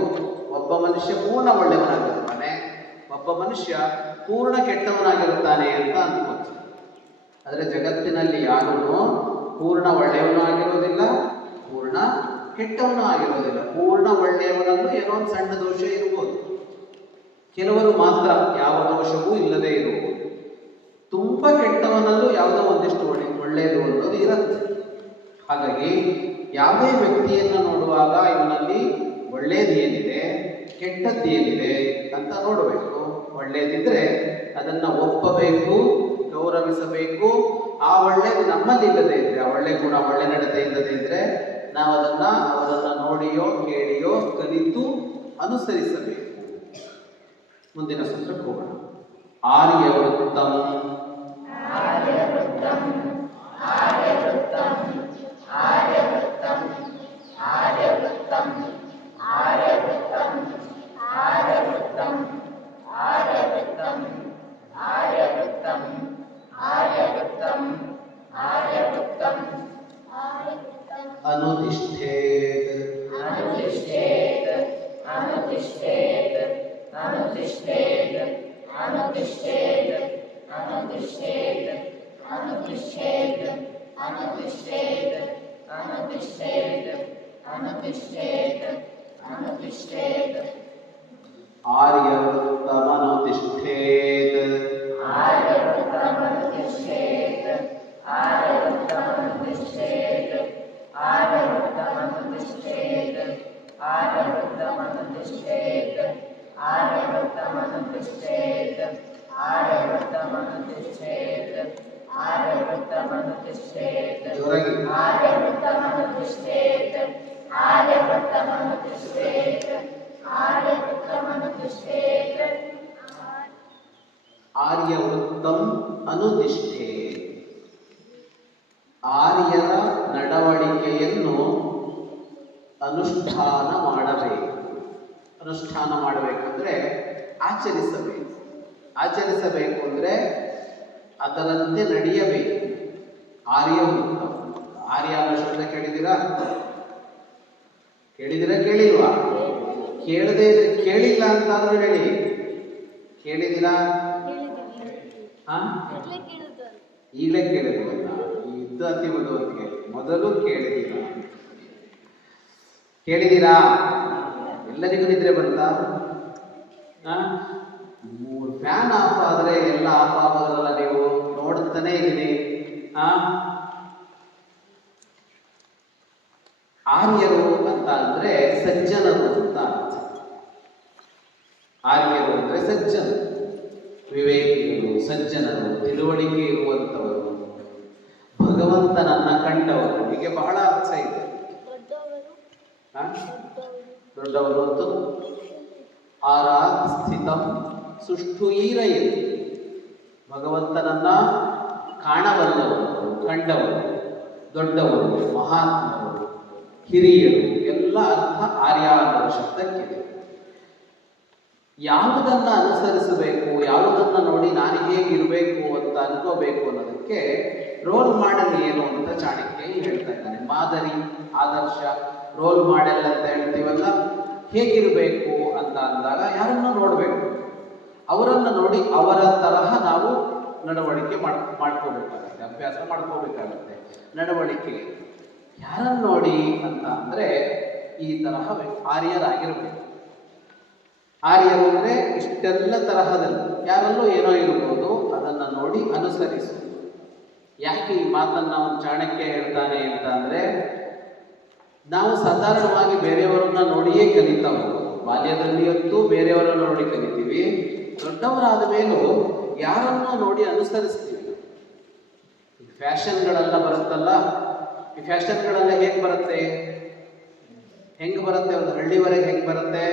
ಒಬ್ಬ ಮನುಷ್ಯ ಪೂರ್ಣ ಒಳ್ಳೆಯವನಾಗಿರ್ತಾನೆ, ಒಬ್ಬ ಮನುಷ್ಯ ಪೂರ್ಣ ಕೆಟ್ಟವನಾಗಿರ್ತಾನೆ ಅಂತ ಅಂದ್ಕೊಳ್ತೀವಿ. ಆದರೆ ಜಗತ್ತಿನಲ್ಲಿ ಯಾರೂ ಪೂರ್ಣ ಒಳ್ಳೆಯವನೂ ಆಗಿರೋದಿಲ್ಲ, ಪೂರ್ಣ ಕೆಟ್ಟವನು ಆಗಿರೋದಿಲ್ಲ. ಪೂರ್ಣ ಒಳ್ಳೆಯವನಲ್ಲೂ ಏನೋ ಒಂದು ಸಣ್ಣ ದೋಷ ಇರ್ಬೋದು. ಕೆಲವರು ಮಾತ್ರ ಯಾವ ದೋಷವೂ ಇಲ್ಲದೆ ಇರುವುದು. ತುಂಬ ಕೆಟ್ಟವನಲ್ಲೂ ಯಾವುದೋ ಒಂದಿಷ್ಟು ಒಳ್ಳೆಯದು ಅನ್ನೋದು ಇರುತ್ತೆ. ಹಾಗಾಗಿ ಯಾವುದೇ ವ್ಯಕ್ತಿಯನ್ನು ನೋಡುವಾಗ ಇವನಲ್ಲಿ ಒಳ್ಳೆಯದೇನಿದೆ, ಕೆಟ್ಟದ್ದೇನಿದೆ ಅಂತ ನೋಡಬೇಕು. ಒಳ್ಳೆಯದಿದ್ರೆ ಅದನ್ನು ಒಪ್ಪಬೇಕು, ಗೌರವಿಸಬೇಕು. ಆ ಒಳ್ಳೆಯದು ನಮ್ಮಲ್ಲಿ ಇಲ್ಲದೆ ಇದ್ರೆ, ಆ ಒಳ್ಳೆ ಗುಣ, ಒಳ್ಳೆ ನಡತೆ ಇಲ್ಲದೆ ಇದ್ರೆ ನಾವು ಅವರನ್ನು ನೋಡಿಯೋ ಕೇಳಿಯೋ ಕಲಿತು ಅನುಸರಿಸಬೇಕು. ಮುಂದಿನ ಸೂತ್ರಕ್ಕೆ ಹೋಗೋಣ. ಆರ್ಯವೃತ್ತಂ ಆರ್ಯವೃತ್ತಂ ಆರ್ಯವೃತ್ತಂ ಆರ್ಯವೃತ್ತಂ ಆರ್ಯವೃತ್ತಂ ಆರ್ಯವೃತ್ತಂ ಆರ್ಯವೃತ್ತಂ ಆರ್ಯವೃತ್ತಂ ಆರ್ಯವೃತ್ತಂ ಆರ್ಯವೃತ್ತಂ ಆರ್ಯವೃತ್ತಂ ಅನುತಿಷ್ಠೇತ್ ಅನುತಿಷ್ಠೇತ್ ಅನುತಿಷ್ಠೇತ್ ಅನುತಿಷ್ಠೇತ್ ಅನುತಿಷ್ಠೇತ್ ಅನುತಿಷ್ಠೇತ್ ಅನುತಿಷ್ಠೇತ್ ಅನುತಿಷ್ಠೇತ್ ಅನುತಿಷ್ಠೇತ್ ಅನುತಿಷ್ಠೇತ್ ಅನುತಿಷ್ಠೇತ್ ಆರ್ಯವೃತ್ತಮನುತಿಷ್ಠೇತ್ ಆರ್ಯವೃತ್ತಮನುತಿಷ್ಠೇತ್ ಆರ್ಯವೃತ್ತಮನುತಿಷ್ಠೇತ್ ಆರ್ಯವೃತ್ತಮನುತಿಷ್ಠೇತ್ ಆರ್ಯವೃತ್ತಮನುತಿಷ್ಠೇತ್ ಆರ್ಯವೃತ್ತಮನುತಿಷ್ಠೇತ್ ಆರ್ಯವೃತ್ತಮನುತಿಷ್ಠೇತ್ ಆರ್ಯವೃತ್ತಮನುತಿಷ್ಠೇತ್ ಜೋರಾಗಿ ಆರ್ಯವೃತ್ತಮನುತಿಷ್ಠೇತ್ ಆರ್ಯವೃತ್ತಮನುತಿಷ್ಠೇತ್ ಆರ್ಯವೃತ್ತಮನುತಿಷ್ಠೇತ್ ಆರ್ಯವೃತ್ತಂ ಅನುತಿಷ್ಠೇತ್. ಆರ್ಯರ ನಡವಳಿಕೆಯನ್ನು ಅನುಷ್ಠಾನ ಮಾಡಬೇಕು. ಅನುಷ್ಠಾನ ಮಾಡಬೇಕಂದ್ರೆ ಆಚರಿಸಬೇಕು. ಆಚರಿಸಬೇಕು ಅಂದರೆ ಅದರಂತೆ ನಡೆಯಬೇಕು. ಆರ್ಯವೃತ್ತ. ಆರ್ಯ ಅನ್ನೋ ಶಬ್ದ ಕೇಳಿದ್ದೀರಾ? ಕೇಳಿಲ್ವಾ? ಕೇಳದೆ ಕೇಳಿಲ್ಲ ಅಂತಾದ್ರೂ ಹೇಳಿ. ಕೇಳಿದ್ದೀರಾ? ಈಗಲೇ ಕೇಳಿದ್ವಲ್ಲ, ಈ ಯುದ್ಧ ಅತಿ ಬದುವತ್ತಿಗೆ ಮೊದಲು ಕೇಳಿದ್ದೀರಾ? ಎಲ್ಲರಿಗೂ ನಿದ್ರೆ ಬಂತಾ? ಫ್ಯಾನ್ ಆಫ್ ಆದರೆ ಎಲ್ಲ ಆಫ್ ಆಗೋದ್ರಲ್ಲ, ನೀವು ನೋಡುತ್ತಾನೆ ಇದ್ದೀನಿ. ಆರ್ಯರು ಅಂತ ಅಂದ್ರೆ ಸಜ್ಜನರು ಅಂತ ಅರ್ಥ. ಆರ್ಯರು ಅಂದ್ರೆ ಸಜ್ಜನರು, ವಿವೇಕಿಗಳು, ಸಜ್ಜನರು, ತಿಳುವಳಿಕೆ ಇರುವಂಥವರು, ಭಗವಂತನನ್ನ ಕಂಡವರು. ಹೀಗೆ ಬಹಳ ಅರ್ಥ ಇದೆ. ದೊಡ್ಡವರು ಅಂತೂ ಆರಾತ್ ಸ್ಥಿತಂ ಸುಷ್ಠು ಈರಯತಿ. ಭಗವಂತನನ್ನ ಕಾಣಬಲ್ಲವರು, ಕಂಡವರು, ದೊಡ್ಡವರು, ಮಹಾತ್ಮರು, ಹಿರಿಯರು, ಎಲ್ಲ ಅರ್ಥ ಆರ್ಯ ಅನ್ನೋ ಶಬ್ದಕ್ಕಿದೆ. ಯಾವುದನ್ನ ಅನುಸರಿಸಬೇಕು, ಯಾವುದನ್ನ ನೋಡಿ ನಾನು ಹೇಗಿರಬೇಕು ಅಂತ ಅನ್ಕೋಬೇಕು ಅನ್ನೋದಕ್ಕೆ ರೋಲ್ ಮಾಡೆಲ್ ಏನು ಅಂತ ಚಾಣಕ್ಯ ಹೇಳ್ತಾ ಇದ್ದಾನೆ. ಮಾದರಿ, ಆದರ್ಶ, ರೋಲ್ ಮಾಡೆಲ್ ಅಂತ ಹೇಳ್ತೀವಲ್ಲ, ಹೇಗಿರಬೇಕು ಅಂತ ಅಂದಾಗ ಯಾರನ್ನು ನೋಡಬೇಕು, ಅವರನ್ನು ನೋಡಿ ಅವರ ತರಹ ನಾವು ನಡವಳಿಕೆ ಮಾಡ್ಕೋಬೇಕಾಗುತ್ತೆ, ಅಭ್ಯಾಸ ಮಾಡ್ಕೋಬೇಕಾಗುತ್ತೆ. ನಡವಳಿಕೆ ಯಾರನ್ನು ನೋಡಿ ಅಂತ ಅಂದರೆ ಈ ತರಹ ಆರ್ಯರಾಗಿರಬೇಕು. ಆರ್ಯರು ಅಂದರೆ ಇಷ್ಟೆಲ್ಲ ತರಹದಲ್ಲಿ ಯಾರಲ್ಲೂ ಏನೋ ಇರ್ಬೋದು, ಅದನ್ನು ನೋಡಿ ಅನುಸರಿಸುವುದು. ಯಾಕೆ ಈ ಮಾತನ್ನು ಅವನು ಚಾಣಕ್ಯ ಹೇಳ್ತಾನೆ ಅಂತ ಅಂದರೆ, ನಾವು ಸಾಧಾರಣವಾಗಿ ಬೇರೆಯವರನ್ನ ನೋಡಿಯೇ ಕಲಿತಾ ಹೋಗೋದು. ಬಾಲ್ಯದಲ್ಲಿ ಅಂತೂ ಬೇರೆಯವರನ್ನು ನೋಡಿ ಕಲಿತೀವಿ. ದೊಡ್ಡವರಾದ ಮೇಲೂ ಯಾರನ್ನೋ ನೋಡಿ ಅನುಸರಿಸ್ತೀವಿ. ಫ್ಯಾಷನ್ಗಳೆಲ್ಲ ಬರುತ್ತಲ್ಲ, ಈ ಫ್ಯಾಷನ್ಗಳೆಲ್ಲ ಹೆಂಗೆ ಬರುತ್ತೆ? ಒಂದು ಹಳ್ಳಿವರೆಗೆ ಹೆಂಗೆ ಬರುತ್ತೆ?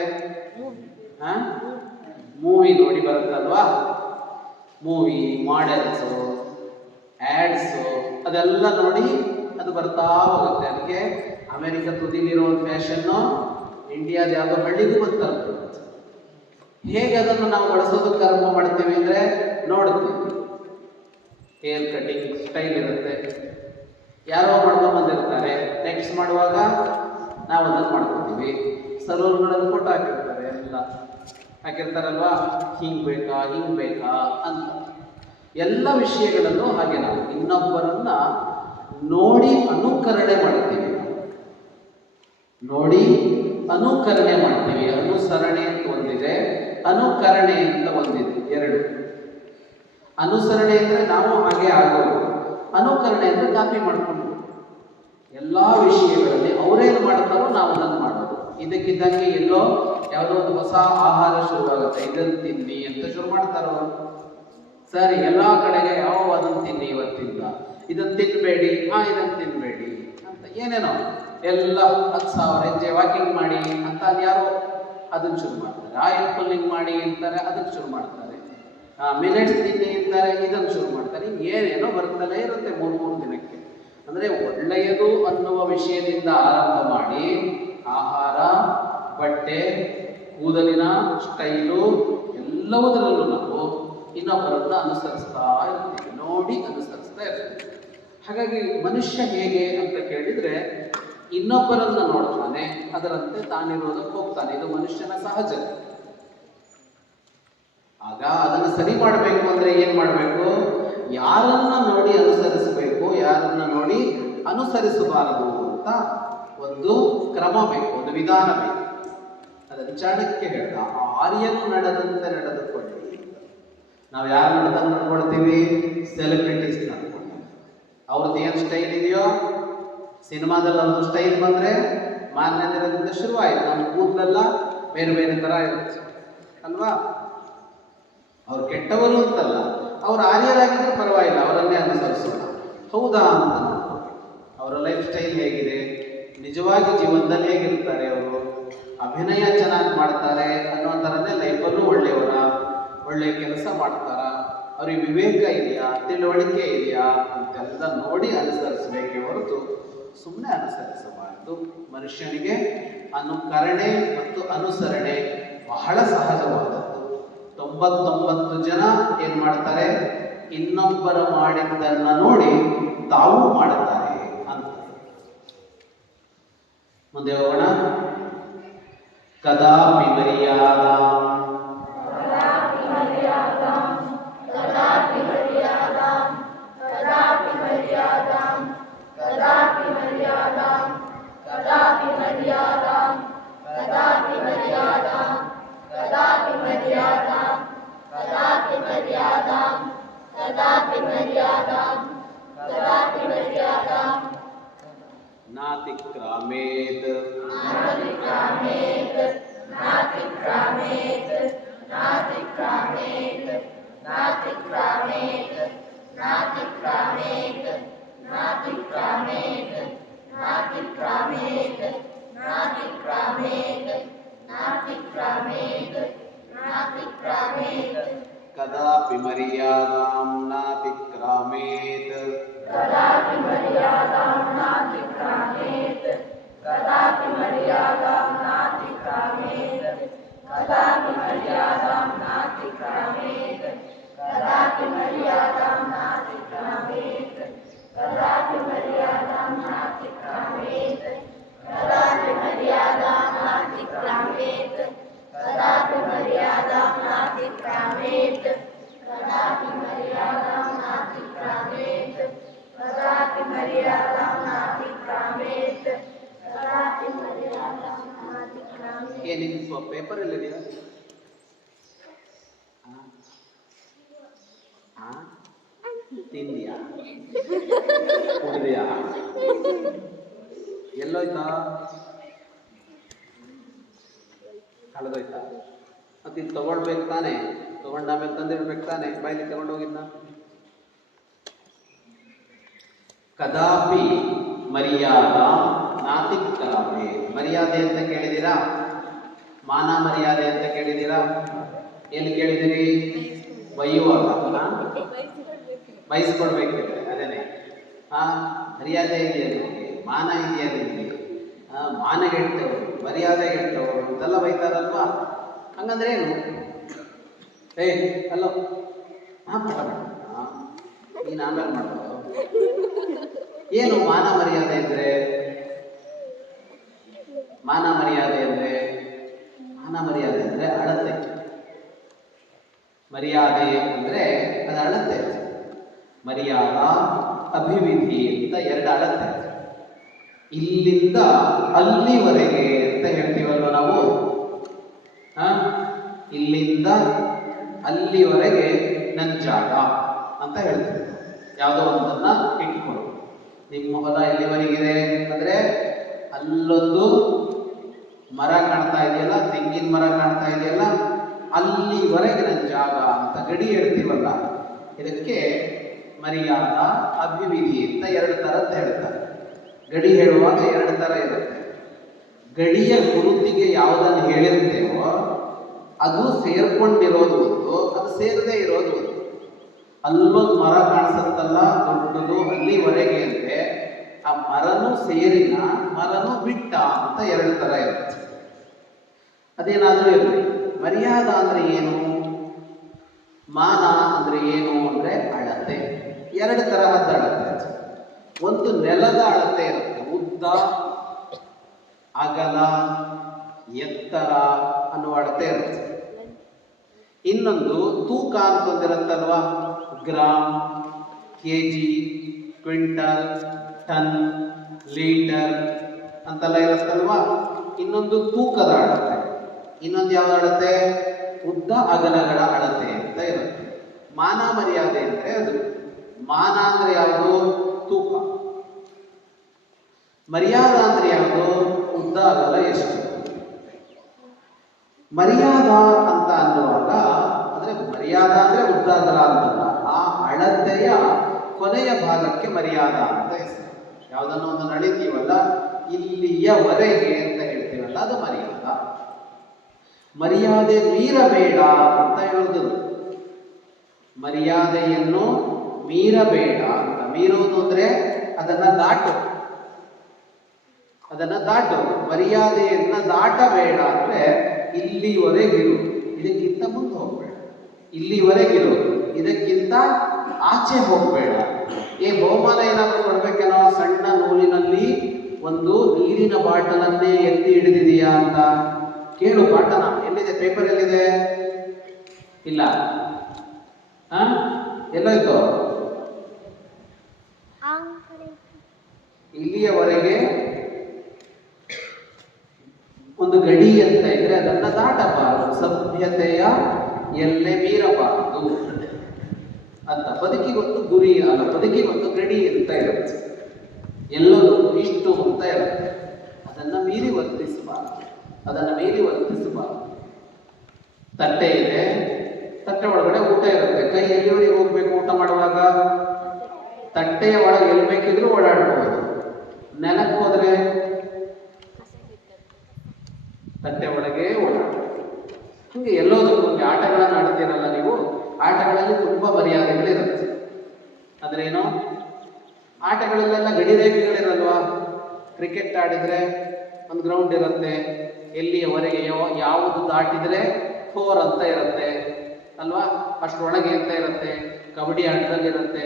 ಮೂವಿ ನೋಡಿ ಬರುತ್ತಲ್ವಾ? ಮೂವಿ, ಮಾಡೆಲ್ಸು, ಆ್ಯಡ್ಸು, ಅದೆಲ್ಲ ನೋಡಿ ಅದು ಬರ್ತಾ ಹೋಗುತ್ತೆ. ಅದಕ್ಕೆ ಅಮೆರಿಕ ತುದಿಲಿರೋ ಒಂದು ಫ್ಯಾಷನ್ನು ಇಂಡಿಯಾದ ಯಾವುದೋ ಹಳ್ಳಿಗೂ ಬಂತಲ್ಲ. ಹೇಗೆ ಅದನ್ನು ನಾವು ಬಳಸೋದಕ್ಕೆ ಆರಂಭ ಮಾಡ್ತೀವಿ ಅಂದರೆ ನೋಡ್ತೀವಿ. ಹೇರ್ ಕಟಿಂಗ್ ಸ್ಟೈಲ್ ಇರುತ್ತೆ, ಯಾರೋ ಮಾಡ್ಕೊಂಡು ಬಂದಿರ್ತಾರೆ. ನೆಕ್ಸ್ಟ್ ಮಾಡುವಾಗ ನಾವು ಅದನ್ನು ಮಾಡ್ಕೊತೀವಿ. ಸಲೂನ್ಗಳಲ್ಲಿ ಫೋಟೋ ಹಾಕಿರ್ತಾರೆ, ಎಲ್ಲ ಹಾಕಿರ್ತಾರಲ್ವಾ, ಹಿಂಗೆ ಬೇಕಾ ಅಂತ. ಎಲ್ಲ ವಿಷಯಗಳಲ್ಲೂ ಹಾಗೆ ನಾವು ಇನ್ನೊಬ್ಬರನ್ನ ನೋಡಿ ಅನುಕರಣೆ ಮಾಡ್ತೀವಿ. ನೋಡಿ ಅನುಕರಣೆ ಮಾಡ್ತೀವಿ. ಅನುಸರಣೆ ಅಂತ ಒಂದಿದೆ, ಅನುಕರಣೆ ಅಂತ ಒಂದಿದೆ, ಎರಡು. ಅನುಸರಣೆ ಅಂದ್ರೆ ನಾವು ಹಾಗೆ ಆಗೋದು, ಅನುಕರಣೆ ಅಂದ್ರೆ ಕಾಪಿ ಮಾಡ್ಕೊಂಡು ಎಲ್ಲಾ ವಿಷಯಗಳಲ್ಲಿ ಅವರೇನು ಮಾಡ್ತಾರೋ ನಾವು ಅದನ್ನು ಮಾಡೋದು. ಇದಕ್ಕಿದ್ದಂಗೆ ಎಲ್ಲೋ ಯಾವುದೋ ಒಂದು ಹೊಸ ಆಹಾರ ಶುರುವಾಗುತ್ತೆ, ಇದನ್ನು ತಿನ್ನಿ ಅಂತ ಶುರು ಮಾಡ್ತಾರೋ ಸರಿ, ಎಲ್ಲಾ ಕಡೆಗೆ ಯಾವ ಅದನ್ನು ತಿನ್ನಿ ಇವತ್ತಿಂದ, ಇದನ್ನು ತಿನ್ಬೇಡಿ, ಇದನ್ನು ತಿನ್ಬೇಡಿ ಅಂತ ಏನೇನೋ ಎಲ್ಲ 10,000 ಹೆಜ್ಜೆ ವಾಕಿಂಗ್ ಮಾಡಿ ಅಂತ ಯಾರೋ ಅದನ್ನು ಶುರು ಮಾಡ್ತಾರೆ. ಆಯಿಲ್ ಪುಲ್ಲಿಂಗ್ ಮಾಡಿ ಅಂತಾರೆ, ಅದನ್ನು ಶುರು ಮಾಡ್ತಾರೆ. ಮಿಲೆಟ್ಸ್ ತಿನ್ನಿ ಅಂತಾರೆ, ಇದನ್ನು ಶುರು ಮಾಡ್ತಾರೆ. ಏನೇನೋ ಬರ್ತಲೇ ಇರುತ್ತೆ 3 ದಿನಕ್ಕೆ. ಅಂದರೆ ಒಳ್ಳೆಯದು ಅನ್ನುವ ವಿಷಯದಿಂದ ಆರಂಭ ಮಾಡಿ ಆಹಾರ, ಬಟ್ಟೆ, ಕೂದಲಿನ ಸ್ಟೈಲು ಎಲ್ಲವುದರಲ್ಲೂ ನಾವು ಇನ್ನೊಬ್ಬರನ್ನ ಅನುಸರಿಸ್ತಾ ಇರ್ತೀವಿ, ನೋಡಿ ಅನುಸರಿಸ್ತಾ ಇರ್ತೀವಿ. ಹಾಗಾಗಿ ಮನುಷ್ಯ ಹೇಗೆ ಅಂತ ಕೇಳಿದರೆ ಇನ್ನೊಬ್ಬರನ್ನ ನೋಡ್ತಾನೆ, ಅದರಂತೆ ತಾನಿರೋದಕ್ಕೆ ಹೋಗ್ತಾನೆ. ಇದು ಮನುಷ್ಯನ ಸಹಜ. ಆಗ ಅದನ್ನು ಸರಿ ಮಾಡಬೇಕು ಅಂದರೆ ಏನು ಮಾಡಬೇಕು? ಯಾರನ್ನ ನೋಡಿ ಅನುಸರಿಸಬೇಕು, ಯಾರನ್ನ ನೋಡಿ ಅನುಸರಿಸಬಾರದು ಅಂತ ಒಂದು ಕ್ರಮ ಬೇಕು, ಒಂದು ವಿಧಾನ ಬೇಕು. ಅದನ್ನು ಚಾಣಕ್ಯ ಹೇಳ್ದ, ಆರ್ಯನು ನಡೆದಂತೆ ನಡೆದುಕೊಳ್ಳಿ. ನಾವು ಯಾರು ನಡೆದಂತೆ ನಡ್ಕೊಳ್ತೀವಿ? ಸೆಲೆಬ್ರಿಟೀಸ್ ನಡ್ಕೊಳ್ತೀವಿ. ಅವ್ರದ್ದು ಏನು ಸ್ಟೈಲ್ ಇದೆಯೋ, ಸಿನಿಮಾದಲ್ಲಿ ಒಂದು ಸ್ಟೈಲ್ ಬಂದರೆ ಮಾನ್ಯದಿಂದ ಶುರುವಾಯಿತು. ನಮ್ಮ ಕೂದಲೆಲ್ಲ ಬೇರೆ ಬೇರೆ ಥರ ಇರುತ್ತೆ ಅಲ್ವಾ? ಅವ್ರು ಕೆಟ್ಟವರು ಅಂತಲ್ಲ, ಅವ್ರು ಆರ್ಯರಾಗಿದ್ದರೆ ಪರವಾಗಿಲ್ಲ, ಅವರನ್ನೇ ಅನುಸರಿಸೋಣ. ಹೌದಾ ಅಂತ ನೋಡ್ಬೇಕು. ಅವರ ಲೈಫ್ ಸ್ಟೈಲ್ ಹೇಗಿದೆ, ನಿಜವಾಗಿ ಜೀವನದಲ್ಲಿ ಹೇಗಿರ್ತಾರೆ, ಅವರು ಅಭಿನಯ ಚೆನ್ನಾಗಿ ಮಾಡ್ತಾರೆ ಅನ್ನೋ ಥರನೇ ಲೈಫಲ್ಲೂ ಒಳ್ಳೆಯವರ, ಒಳ್ಳೆಯ ಕೆಲಸ ಮಾಡ್ತಾರ, ಅವ್ರಿಗೆ ವಿವೇಕ ಇದೆಯಾ, ತಿಳುವಳಿಕೆ ಇದೆಯಾ ಅಂತೆಲ್ಲ ನೋಡಿ ಅನುಸರಿಸಬೇಕೇ ಹೊರತು ಸುಮ್ಮನೆ ಅನುಸರಿಸಬಾರದು. ಮನುಷ್ಯನಿಗೆ ಅನುಕರಣೆ ಮತ್ತು ಅನುಸರಣೆ ಬಹಳ ಸಹಜವಾದದ್ದು. 99 ಜನ ಏನು ಮಾಡ್ತಾರೆ? ಇನ್ನೊಬ್ಬರ ಮಾಡಿದ್ದನ್ನು ನೋಡಿ ತಾವು ಮಾಡುತ್ತಾರೆ ಅಂತ. ಮುಂದೆ ಹೋಗೋಣ. ಕದಾಪಿ ಮರ್ಯಾದಾಂ ನಾತಿಕ್ರಾಮೇತ್ ಕದಾಪಿ ಮರ್ಯಾದಾಂ ನಾತಿಕ್ರಾಮೇತ್ ಏನಿದು ಪೇಪರ್ ಎಲ್ಲಿದೆಯಾ? ತಿಂದಿಯಾ, ಕುಡಿದೆಯಾ, ಎಲ್ಲೋಯ್ತಾ? ಕಳೆದೋಯ್ತಾ? ಮತ್ತೆ ಇದು ತಗೊಳ್ಬೇಕು ತಾನೆ, ತಗೊಂಡ ಆಮೇಲೆ ತಂದಿಡ್ಬೇಕು ತಾನೆ, ಬಾಯಿಲಿ ತಗೊಂಡೋಗಿದ್ನ. ಕದಾಪಿ ಮರ್ಯಾದ ನಾತಿಕ್ರಾಮೆ. ಮರ್ಯಾದೆ ಅಂತ ಕೇಳಿದ್ದೀರಾ? ಮಾನ ಮರ್ಯಾದೆ ಅಂತ ಕೇಳಿದ್ದೀರಾ? ಎಲ್ಲಿ ಕೇಳಿದಿರಿ? ಬೈಯುವಾಗ ಬಯಸ್ಕೊಡ್ಬೇಕಿದ್ರೆ ಅದೇನೆ. ಮರ್ಯಾದೆ ಇದೆಯಾ ನಿಮಗೆ, ಮಾನ ಇದೆಯಾ ನಿಮಗೆ, ಮಾನಗೆಟ್ಟವರು, ಮರ್ಯಾದೆಗೆಟ್ಟವರು ಅಂತೆಲ್ಲ ಬೈತಾರಲ್ವಾ? ಹಂಗಂದ್ರೆ ಏನು? ಅಲ್ಲೋ ಪಟ ನೀನು ಆಮೇಲೆ ಮಾಡೋದು. ಏನು ಮಾನ ಮರ್ಯಾದೆ ಅಂದರೆ? ಮಾನ ಮರ್ಯಾದೆ ಅಂದರೆ ಅಳತೆ. ಮರ್ಯಾದೆ ಅಂದರೆ ಅದು ಅಳತೆ. ಮರ್ಯಾದ, ಅಭಿವಿಧಿ ಅಂತ 2 ಅಳತೆ. ಇಲ್ಲಿಂದ ಅಲ್ಲಿವರೆಗೆ ಅಂತ ಹೇಳ್ತೀವಲ್ವ ನಾವು. ಆ? ಇಲ್ಲಿಂದ ಅಲ್ಲಿವರೆಗೆ ನನ್ನ ಜಾಗ ಅಂತ ಹೇಳ್ತೀವಿ. ಯಾವುದೋ ಒಂದನ್ನ ಇಟ್ಕೊಂಡು ನಿಮ್ಮ ಹೊಲ ಎಲ್ಲಿವರೆಗಿದೆ ಅಂದ್ರೆ ಅಲ್ಲೊಂದು ಮರ ಕಾಣ್ತಾ ಇದೆಯಲ್ಲ, ತೆಂಗಿನ ಮರ ಕಾಣ್ತಾ ಇದೆಯಲ್ಲ, ಅಲ್ಲಿವರೆಗೆ ನನ್ನ ಜಾಗ ಅಂತ ಗಡಿ ಹೇಳ್ತೀವಲ್ಲ. ಇದಕ್ಕೆ ಮರ್ಯಾದ ಅಭಿವಿಧಿ ಅಂತ ಎರಡು ಥರದ್ದು ಹೇಳ್ತಾರೆ. ಗಡಿ ಹೇಳುವಾಗ ಎರಡು ಥರ ಇರುತ್ತೆ. ಗಡಿಯ ಗುರುತಿಗೆ ಯಾವುದನ್ನು ಹೇಳಿರ್ತೇವೋ ಅದು ಸೇರ್ಕೊಂಡಿರೋದು ಒಂದು, ಅದು ಸೇರದೇ ಇರೋದು ಒಂದು. ಅಲ್ಲೊಂದು ಮರ ಕಾಣಿಸುತ್ತಲ್ಲ ದೊಡ್ಡದು, ಅಲ್ಲಿವರೆಗೆ ಅಂದ್ರೆ ಆ ಮರನು ಸೇರಿನ ಮರನು ಬಿಟ್ಟ ಅಂತ ಎರಡು ಥರ ಇರುತ್ತೆ. ಅದೇನಾದರೂ ಇರಲಿ. ಮರ್ಯಾದ ಅಂದ್ರೆ ಏನು, ಮಾನ ಅಂದ್ರೆ ಏನು ಅಂದ್ರೆ ಅಳತೆ. ಎರಡು ತರಹದ ಅಳತೆ. ಒಂದು ನೆಲದ ಅಳತೆ ಇರುತ್ತೆ, ಉದ್ದ ಅಗಲ ಎತ್ತರ ಅನ್ನುವ ಅಳತೆ ಇರುತ್ತೆ. ಇನ್ನೊಂದು ತೂಕ ಅಂತಂದಿರುತ್ತಲ್ವಾ, gram, KG, quintal, ton, litre ಅಂತೆಲ್ಲ ಇರುತ್ತಲ್ವಾ. ಇನ್ನೊಂದು ತೂಕದ ಅಳತೆ. ಇನ್ನೊಂದು ಯಾವ್ದು ಅಳತೆ, ಉದ್ದ ಅಗಲಗಳ ಅಳತೆ ಅಂತ ಇರುತ್ತೆ. ಮಾನ ಮರ್ಯಾದೆ ಅಂದ್ರೆ ಅದು. ಮಾನ ಅಂದ್ರೆ ಯಾವುದು, ತೂಕ. ಮರ್ಯಾದ ಅಂದ್ರೆ ಯಾವುದು, ಉದ್ದ ಅಗಲ ಎಷ್ಟು. ಮರ್ಯಾದ ಅಂತ ಅನ್ನುವಾಗ ಅಂದ್ರೆ ಮರ್ಯಾದ ಅಂದ್ರೆ ಉದ್ದ ಅಗಲ ಅಂತಲ್ಲ, ಆ ಅಳತೆಯ ಕೊನೆಯ ಭಾಗಕ್ಕೆ ಮರ್ಯಾದ ಅಂತ ಹೆಸರು. ಯಾವುದನ್ನು ಒಂದು ನಡೀತೀವಲ್ಲ, ಇಲ್ಲಿಯವರೆಗೆ ಅಂತ ಹೇಳ್ತೀವಲ್ಲ, ಅದು ಮರ್ಯಾದ. ಮರ್ಯಾದೆ ಮೀರಬೇಡ ಅಂತ ಹೇಳುವುದು. ಮರ್ಯಾದೆಯನ್ನು ಮೀರಬೇಡ ಅಂತ. ಮೀರುವುದು ಅಂದ್ರೆ ಅದನ್ನ ದಾಟು, ಅದನ್ನ ದಾಟು. ಮರ್ಯಾದೆಯನ್ನ ದಾಟಬೇಡ ಅಂದ್ರೆ ಇಲ್ಲಿವರೆಗಿರು, ಇದಕ್ಕಿಂತ ಮುಂದೆ ಹೋಗ್ಬೇಡ. ಇಲ್ಲಿವರೆಗಿರು, ಇದಕ್ಕಿಂತ ಆಚೆ ಹೋಗ್ಬೇಡ. ಬಹುಮಾನ ಏನಾದರೂ ಕೊಡ್ಬೇಕೇನೋ, ಸಣ್ಣ ನೂಲಿನಲ್ಲಿ ಒಂದು ನೀರಿನ ಬಾಟಲನ್ನೇ ಎತ್ತಿ ಹಿಡಿದಿದೆಯಾ ಅಂತ ಕೇಳು ಪಾಠನ. ಎಲ್ಲಿದೆ, ಪೇಪರ್ ಎಲ್ಲಿದೆ? ಇಲ್ಲ. ಎಲ್ಲೋಯ್ತು? ಇಲ್ಲಿಯವರೆಗೆ ಒಂದು ಗಡಿ ಅಂತ ಇದ್ರೆ ಅದನ್ನ ದಾಟಬಾರದು, ಸಭ್ಯತೆಯ ಎಲ್ಲೆ ಮೀರಬಾರದು ಅಂತ. ಬದುಕಿಗೊಂದು ಗುರಿ ಅಲ್ಲ, ಬದುಕಿಗೊಂದು ಗಡಿ ಅಂತ ಇರುತ್ತೆ. ಎಲ್ಲರೂ ಇಷ್ಟು ಅಂತ ಇರುತ್ತೆ. ಅದನ್ನ ಮೀರಿ ವರ್ತಿಸಬಾರದು, ಅದನ್ನ ಮೀರಿ ವರ್ತಿಸಬಾರದು. ತಟ್ಟೆ ಇದೆ, ತಟ್ಟೆ ಒಳಗಡೆ ಊಟ ಇರುತ್ತೆ. ಕೈ ಎಲ್ಲಿವರೆಗೆ ಹೋಗ್ಬೇಕು ಊಟ ಮಾಡುವಾಗ? ತಟ್ಟೆಯ ಒಳಗೆ ಎಲ್ಲಿ ಬೇಕಿದ್ರೂ ಓಡಾಡಬಹುದು. ನೆಲಕ್ಕೆ ಹೋದ್ರೆ ತಟ್ಟೆ ಒಳಗೆ ಓಡಾಡಬಹುದು. ಹೀಗೆ ಎಲ್ಲೋದಕ್ಕೂ ಆಟಗಳನ್ನು ಆಡ್ತೀರಲ್ಲ ನೀವು, ಆಟಗಳಲ್ಲಿ ತುಂಬಾ ಮರ್ಯಾದೆಗಳಿರುತ್ತೆ. ಅದ್ರೇನು, ಆಟಗಳಲ್ಲೆಲ್ಲ ಗಡಿರೇಖೆಗಳಿರಲ್ವಾ? ಕ್ರಿಕೆಟ್ ಆಡಿದ್ರೆ ಒಂದು ಗ್ರೌಂಡ್ ಇರುತ್ತೆ, ಎಲ್ಲಿಯವರೆಗೆ ಯಾವುದು ದಾಟಿದ್ರೆ 4 ಅಂತ ಇರುತ್ತೆ ಅಲ್ವಾ? ಅಷ್ಟರೊಳಗೆ ಅಂತ ಇರುತ್ತೆ. ಕಬಡ್ಡಿ ಆಟದಲ್ಲಿ ಇರುತ್ತೆ,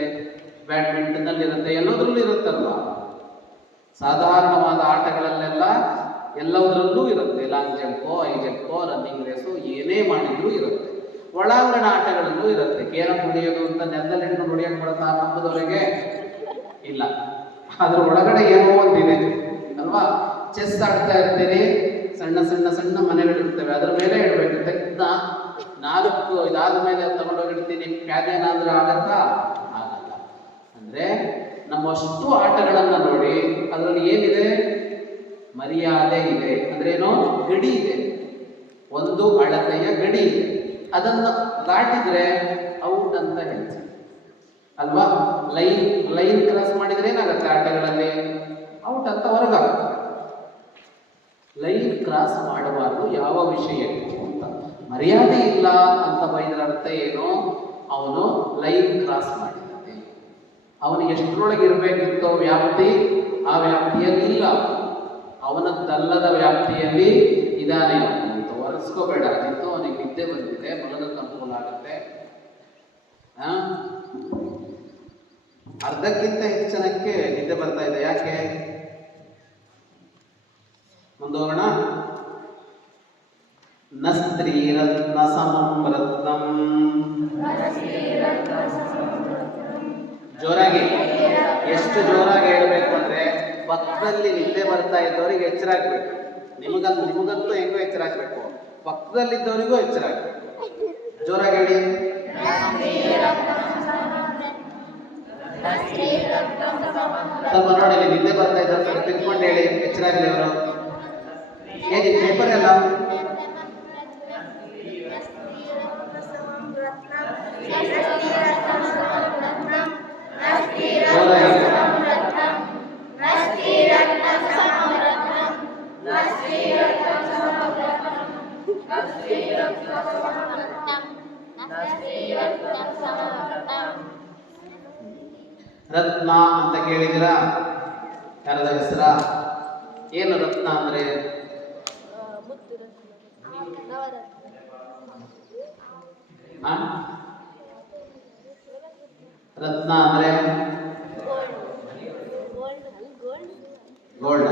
ಬ್ಯಾಡ್ಮಿಂಟನ್ ಅಲ್ಲಿ ಇರುತ್ತೆ, ಎಲ್ಲದರಲ್ಲೂ ಇರುತ್ತಲ್ವಾ? ಸಾಧಾರಣವಾದ ಆಟಗಳಲ್ಲೆಲ್ಲ ಎಲ್ಲದರಲ್ಲೂ ಇರುತ್ತೆ. ಲಾಂಗ್ ಜಂಪೋ, ಹೈ ಜಂಪೋ, ರನ್ನಿಂಗ್ ರೇಸು, ಏನೇ ಮಾಡಿದ್ರೂ ಇರುತ್ತೆ. ಒಳಾಂಗಣ ಆಟಗಳಲ್ಲೂ ಇರುತ್ತೆ. ಕೇರಂ ಹೊಡೆಯೋದು ಅಂತ ನೆಲದಲ್ಲಿ ಹಿಡ್ಕೊಂಡು ಹೊಡೆಯಕ್ಕೆ ಬರುತ್ತಾ ಹಬ್ಬದವರೆಗೆ? ಇಲ್ಲ. ಅದ್ರ ಒಳಗಡೆ ಏನೋ ಒಂದಿದೆ ಅಲ್ವಾ? ಚೆಸ್ ಆಡ್ತಾ ಇರ್ತೀರಿ, ಸಣ್ಣ ಸಣ್ಣ ಸಣ್ಣ ಮನೆಗಳಿರ್ತವೆ, ಅದ್ರ ಮೇಲೆ ಇಡಬೇಕು. ತೆಗ್ದ 4 ಇದಾದ ಮೇಲೆ ತಗೊಂಡೋಗಿಡ್ತೀನಿ, ಪ್ಯಾದೇನಾದ್ರೂ ಆಗತ್ತಾ? ಆಗಲ್ಲ. ಅಂದ್ರೆ ನಮ್ಮಷ್ಟು ಆಟಗಳನ್ನ ನೋಡಿ ಅದರಲ್ಲಿ ಏನಿದೆ? ಮರ್ಯಾದೆ ಇದೆ. ಅಂದ್ರೇನೋ ಗಡಿ ಇದೆ, ಒಂದು ಅಳತೆಯ ಗಡಿ ಇದೆ. ಅದನ್ನ ದಾಟಿದ್ರೆ ಔಟ್ ಅಂತ ಹೇಳ್ತೀವಿ ಅಲ್ವಾ? ಲೈನ್ ಕ್ರಾಸ್ ಮಾಡಿದ್ರೆ ಏನಾಗುತ್ತೆ ಆಟಗಳಲ್ಲಿ? ಔಟ್ ಅಂತ ಹೊರಗಾಗುತ್ತೆ. ಲೈನ್ ಕ್ರಾಸ್ ಮಾಡಬಾರ್ದು ಯಾವ ವಿಷಯಕ್ಕೂ ಅಂತ. ಮರ್ಯಾದೆ ಇಲ್ಲ ಅಂತ ಬೈದ್ರ ಅರ್ಥ ಏನು? ಅವನು ಲೈನ್ ಕ್ರಾಸ್ ಮಾಡಿದ್ದಾನೆ. ಅವನು ಎಷ್ಟರೊಳಗೆ ಇರಬೇಕಿತ್ತೋ ವ್ಯಾಪ್ತಿ, ಆ ವ್ಯಾಪ್ತಿಯಲ್ಲಿ ಇಲ್ಲ. ಅವನದ್ದಲ್ಲದ ವ್ಯಾಪ್ತಿಯಲ್ಲಿ ಇದ್ದಾನೆ ಅಂತ ಒರೆಸ್ಕೋಬೇಡ. ಅದಿತ್ತು ಅವನಿಗೆ ನಿದ್ದೆ ಬಂದಿದೆ, ಮಲಗಕ್ಕೆ ಅನುಕೂಲ ಆಗುತ್ತೆ. ಅರ್ಧಕ್ಕಿಂತ ಹೆಚ್ಚು ಜನಕ್ಕೆ ನಿದ್ದೆ ಬರ್ತಾ ಇದೆ. ಯಾಕೆ? ಮುಂದೋಗೋಣ. ನ ಸ್ತ್ರೀರತ್ನ ಸಮಂ ರತ್ನಂ. ಜೋರಾಗಿ, ಎಷ್ಟು ಜೋರಾಗಿ ಹೇಳಬೇಕು ಅಂದ್ರೆ ಪಕ್ಕದಲ್ಲಿ ನಿದ್ದೆ ಬರ್ತಾ ಇದ್ದವರಿಗೆ ಎಚ್ಚರ ಆಗ್ಬೇಕು. ನಿಮಗಂತೂ ಹೆಂಗೋ ಎಚ್ಚರ ಆಗ್ಬೇಕು, ಪಕ್ಕದಲ್ಲಿದ್ದವರಿಗೂ ಎಚ್ಚರ ಆಗ್ಬೇಕು. ಜೋರಾಗಿ ಹೇಳಿ. ಸ್ವಲ್ಪ ನೋಡಿ, ನಿದ್ದೆ ಬರ್ತಾ ಇದ್ದಾರೆ, ಸ್ವಲ್ಪ ತಿಳ್ಕೊಂಡು ಹೇಳಿ, ಎಚ್ಚರ ಆಗಲಿ ಅವರು. ಏನಿ ಪೇಪರ್ ಎಲ್ಲ ರತ್ನ ಅಂತ ಕೇಳಿದಿರಾ? ಯಾರದ ಹೆಸರ? ಏನು ರತ್ನ ಅಂದ್ರೆ? ಆ? ರತ್ನ ಅಂದ್ರೆ ಗೋಲ್ಡ್.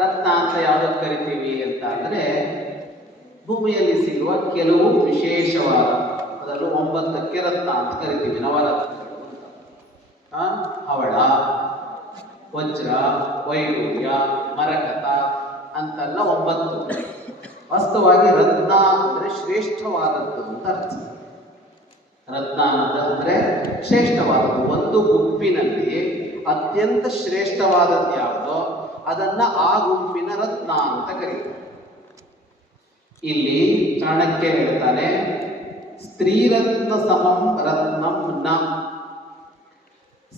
ರತ್ನ ಅಂತ ಯಾವ್ದಕ್ಕೆ ಕರಿತೀವಿ ಅಂತ ಅಂದ್ರೆ, ಭೂಮಿಯಲ್ಲಿ ಸಿಗುವ ಕೆಲವು ವಿಶೇಷವಾದ, ಅದರಲ್ಲೂ 9ಕ್ಕೆ ರತ್ನ ಅಂತ ಕರಿತೀವಿ, ನವರತ್ನಗಳು ಅಂತ. ಹವಳ, ವಜ್ರ, ವೈಡೂರ್ಯ, ಮರಕತ ಅಂತೆಲ್ಲ 9. ವಾಸ್ತವವಾಗಿ ರತ್ನ ಅಂದ್ರೆ ಶ್ರೇಷ್ಠವಾದದ್ದು ಅಂತ ಅರ್ಥ. ರತ್ನ ಅಂದ್ರೆ ಶ್ರೇಷ್ಠವಾದದ್ದು. ಒಂದು ಗುಂಪಿನಲ್ಲಿ ಅತ್ಯಂತ ಶ್ರೇಷ್ಠವಾದದ್ದು ಯಾವುದೋ ಅದನ್ನ ಆ ಗುಂಪಿನ ರತ್ನ ಅಂತ ಕರೀತಾರೆ. ಇಲ್ಲಿ ಚಾಣಕ್ಯ ಹೇಳ್ತಾನೆ, ಸ್ತ್ರೀರತ್ನ ಸಮಂ ರತ್ನಂ ನ.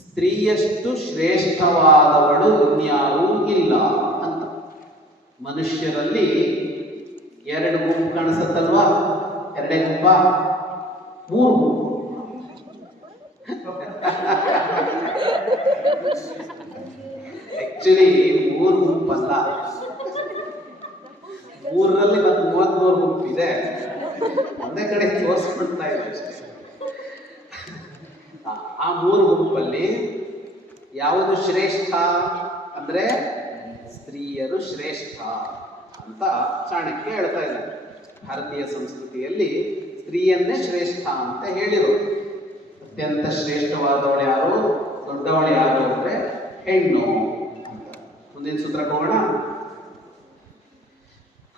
ಸ್ತ್ರೀಯಷ್ಟು ಶ್ರೇಷ್ಠವಾದವಳು ಇನ್ಯಾರೂ ಇಲ್ಲ ಅಂತ. ಮನುಷ್ಯರಲ್ಲಿ 2 ಗುಂಪು ಕಾಣಿಸುತ್ತಲ್ವಾ? 2 ಗುಂಪ, 3 ಗುಂಪು. ಆಕ್ಚುಲಿ 3 ಗುಂಪಲ್ಲ, 3ರಲ್ಲಿ ಮತ್ತು 33 ಗುಂಪಿದೆ. ಒಂದೇ ಕಡೆ ತೋರಿಸ್ಕೊಳ್ತಾ ಇದೆ ಅಷ್ಟೇ. ಆ 3 ಗುಂಪಲ್ಲಿ ಯಾವುದು ಶ್ರೇಷ್ಠ ಅಂದ್ರೆ ಸ್ತ್ರೀಯರು ಶ್ರೇಷ್ಠ ಅಂತ ಚಾಣಕ್ಯ ಹೇಳ್ತಾ ಇದ್ದಾರೆ. ಭಾರತೀಯ ಸಂಸ್ಕೃತಿಯಲ್ಲಿ ಸ್ತ್ರೀಯನ್ನೇ ಶ್ರೇಷ್ಠ ಅಂತ ಹೇಳಿರೋದು. ಅತ್ಯಂತ ಶ್ರೇಷ್ಠವಾದವಳು ಯಾರು, ದೊಡ್ಡವಳು ಯಾರು ಅಂದ್ರೆ ಹೆಣ್ಣು ಅಂತ. ಮುಂದಿನ ಸೂತ್ರಕ್ಕೆ ಹೋಗೋಣ.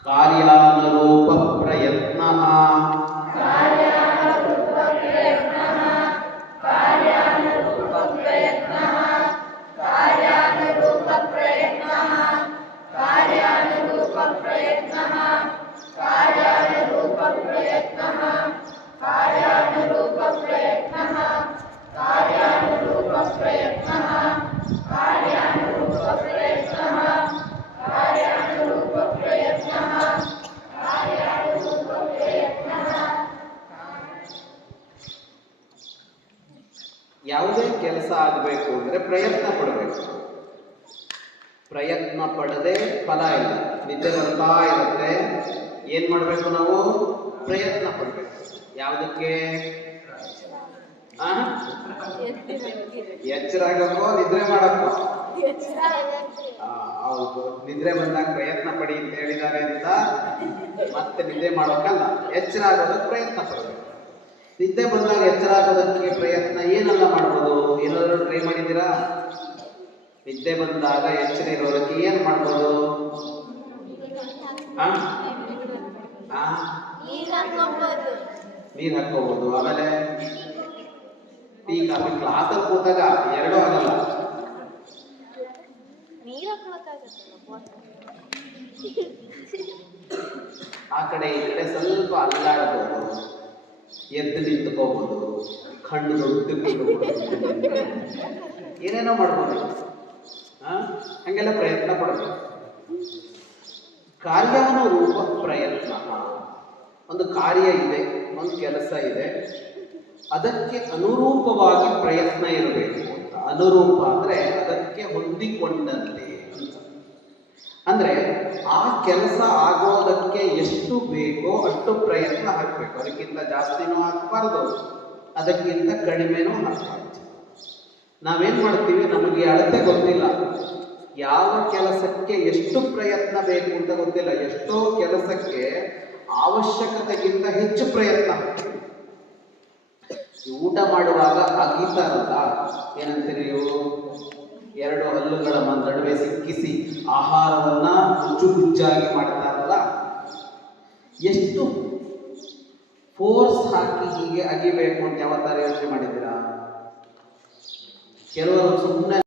ಕಾರ್ಯಾನುರೂಪ ಪ್ರಯತ್ನ. ಯಾವುದೇ ಕೆಲಸ ಆಗಬೇಕು ಅಂದ್ರೆ ಪ್ರಯತ್ನ ಪಡಬೇಕು. ಪ್ರಯತ್ನ ಪಡದೆ ಫಲ ಇಲ್ಲ. ನಿದ್ದೆ ಬರ್ತಾ ಇರುತ್ತೆ, ಏನ್ ಮಾಡ್ಬೇಕು ನಾವು? ಪ್ರಯತ್ನ ಪಡ್ಬೇಕು. ಯಾವುದಕ್ಕೆ? ಎಚ್ಚರ ಆಗಕ್ಕೋ ನಿದ್ರೆ ಮಾಡಕ್ಕೋ? ಹೌದು, ನಿದ್ರೆ ಬಂದಾಗ ಪ್ರಯತ್ನ ಪಡಿ ಅಂತ ಹೇಳಿದ್ದಾರೆ ಅಂತ ಮತ್ತೆ ನಿದ್ದೆ ಮಾಡೋಕ್ಕಲ್ಲ, ಎಚ್ಚರ ಆಗೋದಕ್ಕೆ ಪ್ರಯತ್ನ ಪಡಬೇಕು. ನಿದ್ದೆ ಬಂದಾಗ ಎಚ್ಚರ ಆಗೋದಕ್ಕೆ ಪ್ರಯತ್ನ ಏನೆಲ್ಲ ಮಾಡ್ಬೋದು? ಏನಾದರೂ ಟ್ರೈ ಮಾಡಿದ್ದೀರಾ? ನಿದ್ದೆ ಬಂದಾಗ ಎಚ್ಚರ ಇರೋದಕ್ಕೆ ಏನ್ ಮಾಡ್ಬೋದು? ನೀರ್ ಹಾಕೋಬಹುದು. ಆಮೇಲೆ ಟೀ ಕಾಫಿ ಕ್ಲಾಸಲ್ಲಿ ಕೂತಾಗ 2 ಆಗಲ್ಲ. ಆ ಕಡೆ ಈ ಕಡೆ ಸ್ವಲ್ಪ ಅಲ್ಲಾಡ್ಬೋದು, ಎದ್ದು ನಿಂತ್ಕೋಬಹುದು, ಕಣ್ಣು ದೊಡ್ಡ ಏನೇನೋ ಮಾಡ್ಬೋದು. ಹಂಗೆಲ್ಲ ಪ್ರಯತ್ನ ಪಡಬೇಕು. ಕಾರ್ಯಾನುರೂಪ ಪ್ರಯತ್ನ. ಒಂದು ಕಾರ್ಯ ಇದೆ, ಒಂದು ಕೆಲಸ ಇದೆ, ಅದಕ್ಕೆ ಅನುರೂಪವಾಗಿ ಪ್ರಯತ್ನ ಇರಬೇಕು ಅಂತ. ಅನುರೂಪ ಅಂದ್ರೆ ಅದಕ್ಕೆ ಹೊಂದಿಕೊಂಡಂತೆ ಅಂತ. ಅಂದ್ರೆ ಆ ಕೆಲಸ ಆಗೋದಕ್ಕೆ ಎಷ್ಟು ಬೇಕೋ ಅಷ್ಟು ಪ್ರಯತ್ನ ಹಾಕಬೇಕು. ಅದಕ್ಕಿಂತ ಜಾಸ್ತಿನೂ ಹಾಕಬಾರ್ದು, ಅದಕ್ಕಿಂತ ಕಡಿಮೆನೂ ಹಾಕಬಾರ್ದು. ನಾವೇನ್ ಮಾಡ್ತೀವಿ, ನಮಗೆ ಅಳತೆ ಗೊತ್ತಿಲ್ಲ, ಯಾವ ಕೆಲಸಕ್ಕೆ ಎಷ್ಟು ಪ್ರಯತ್ನ ಬೇಕು ಅಂತ ಗೊತ್ತಿಲ್ಲ. ಎಷ್ಟೋ ಕೆಲಸಕ್ಕೆ ಅವಶ್ಯಕತೆಗಿಂತ ಹೆಚ್ಚು ಪ್ರಯತ್ನ ಹಾಕ್ತೀವಿ. ಊಟ ಮಾಡುವಾಗ ಅಗೀತಾರಲ್ಲ, ಏನಂತೀರಿ ನೀವು? ಎರಡು ಹಲ್ಲುಗಳ ನಡುವೆ ಸಿಕ್ಕಿಸಿ ಆಹಾರವನ್ನ ಗುಜ್ಜಾಗಿ ಮಾಡ್ತಾರಲ್ಲ, ಎಷ್ಟು ಫೋರ್ಸ್ ಹಾಕಿ ಹೀಗೆ ಅಗಿಬೇಕು ಅಂತ ಯಾವತ್ತಾರ ಯೋಚನೆ ಮಾಡಿದ್ದೀರಾ? ಕೆಲವರು ಸುಮ್ಮನೆ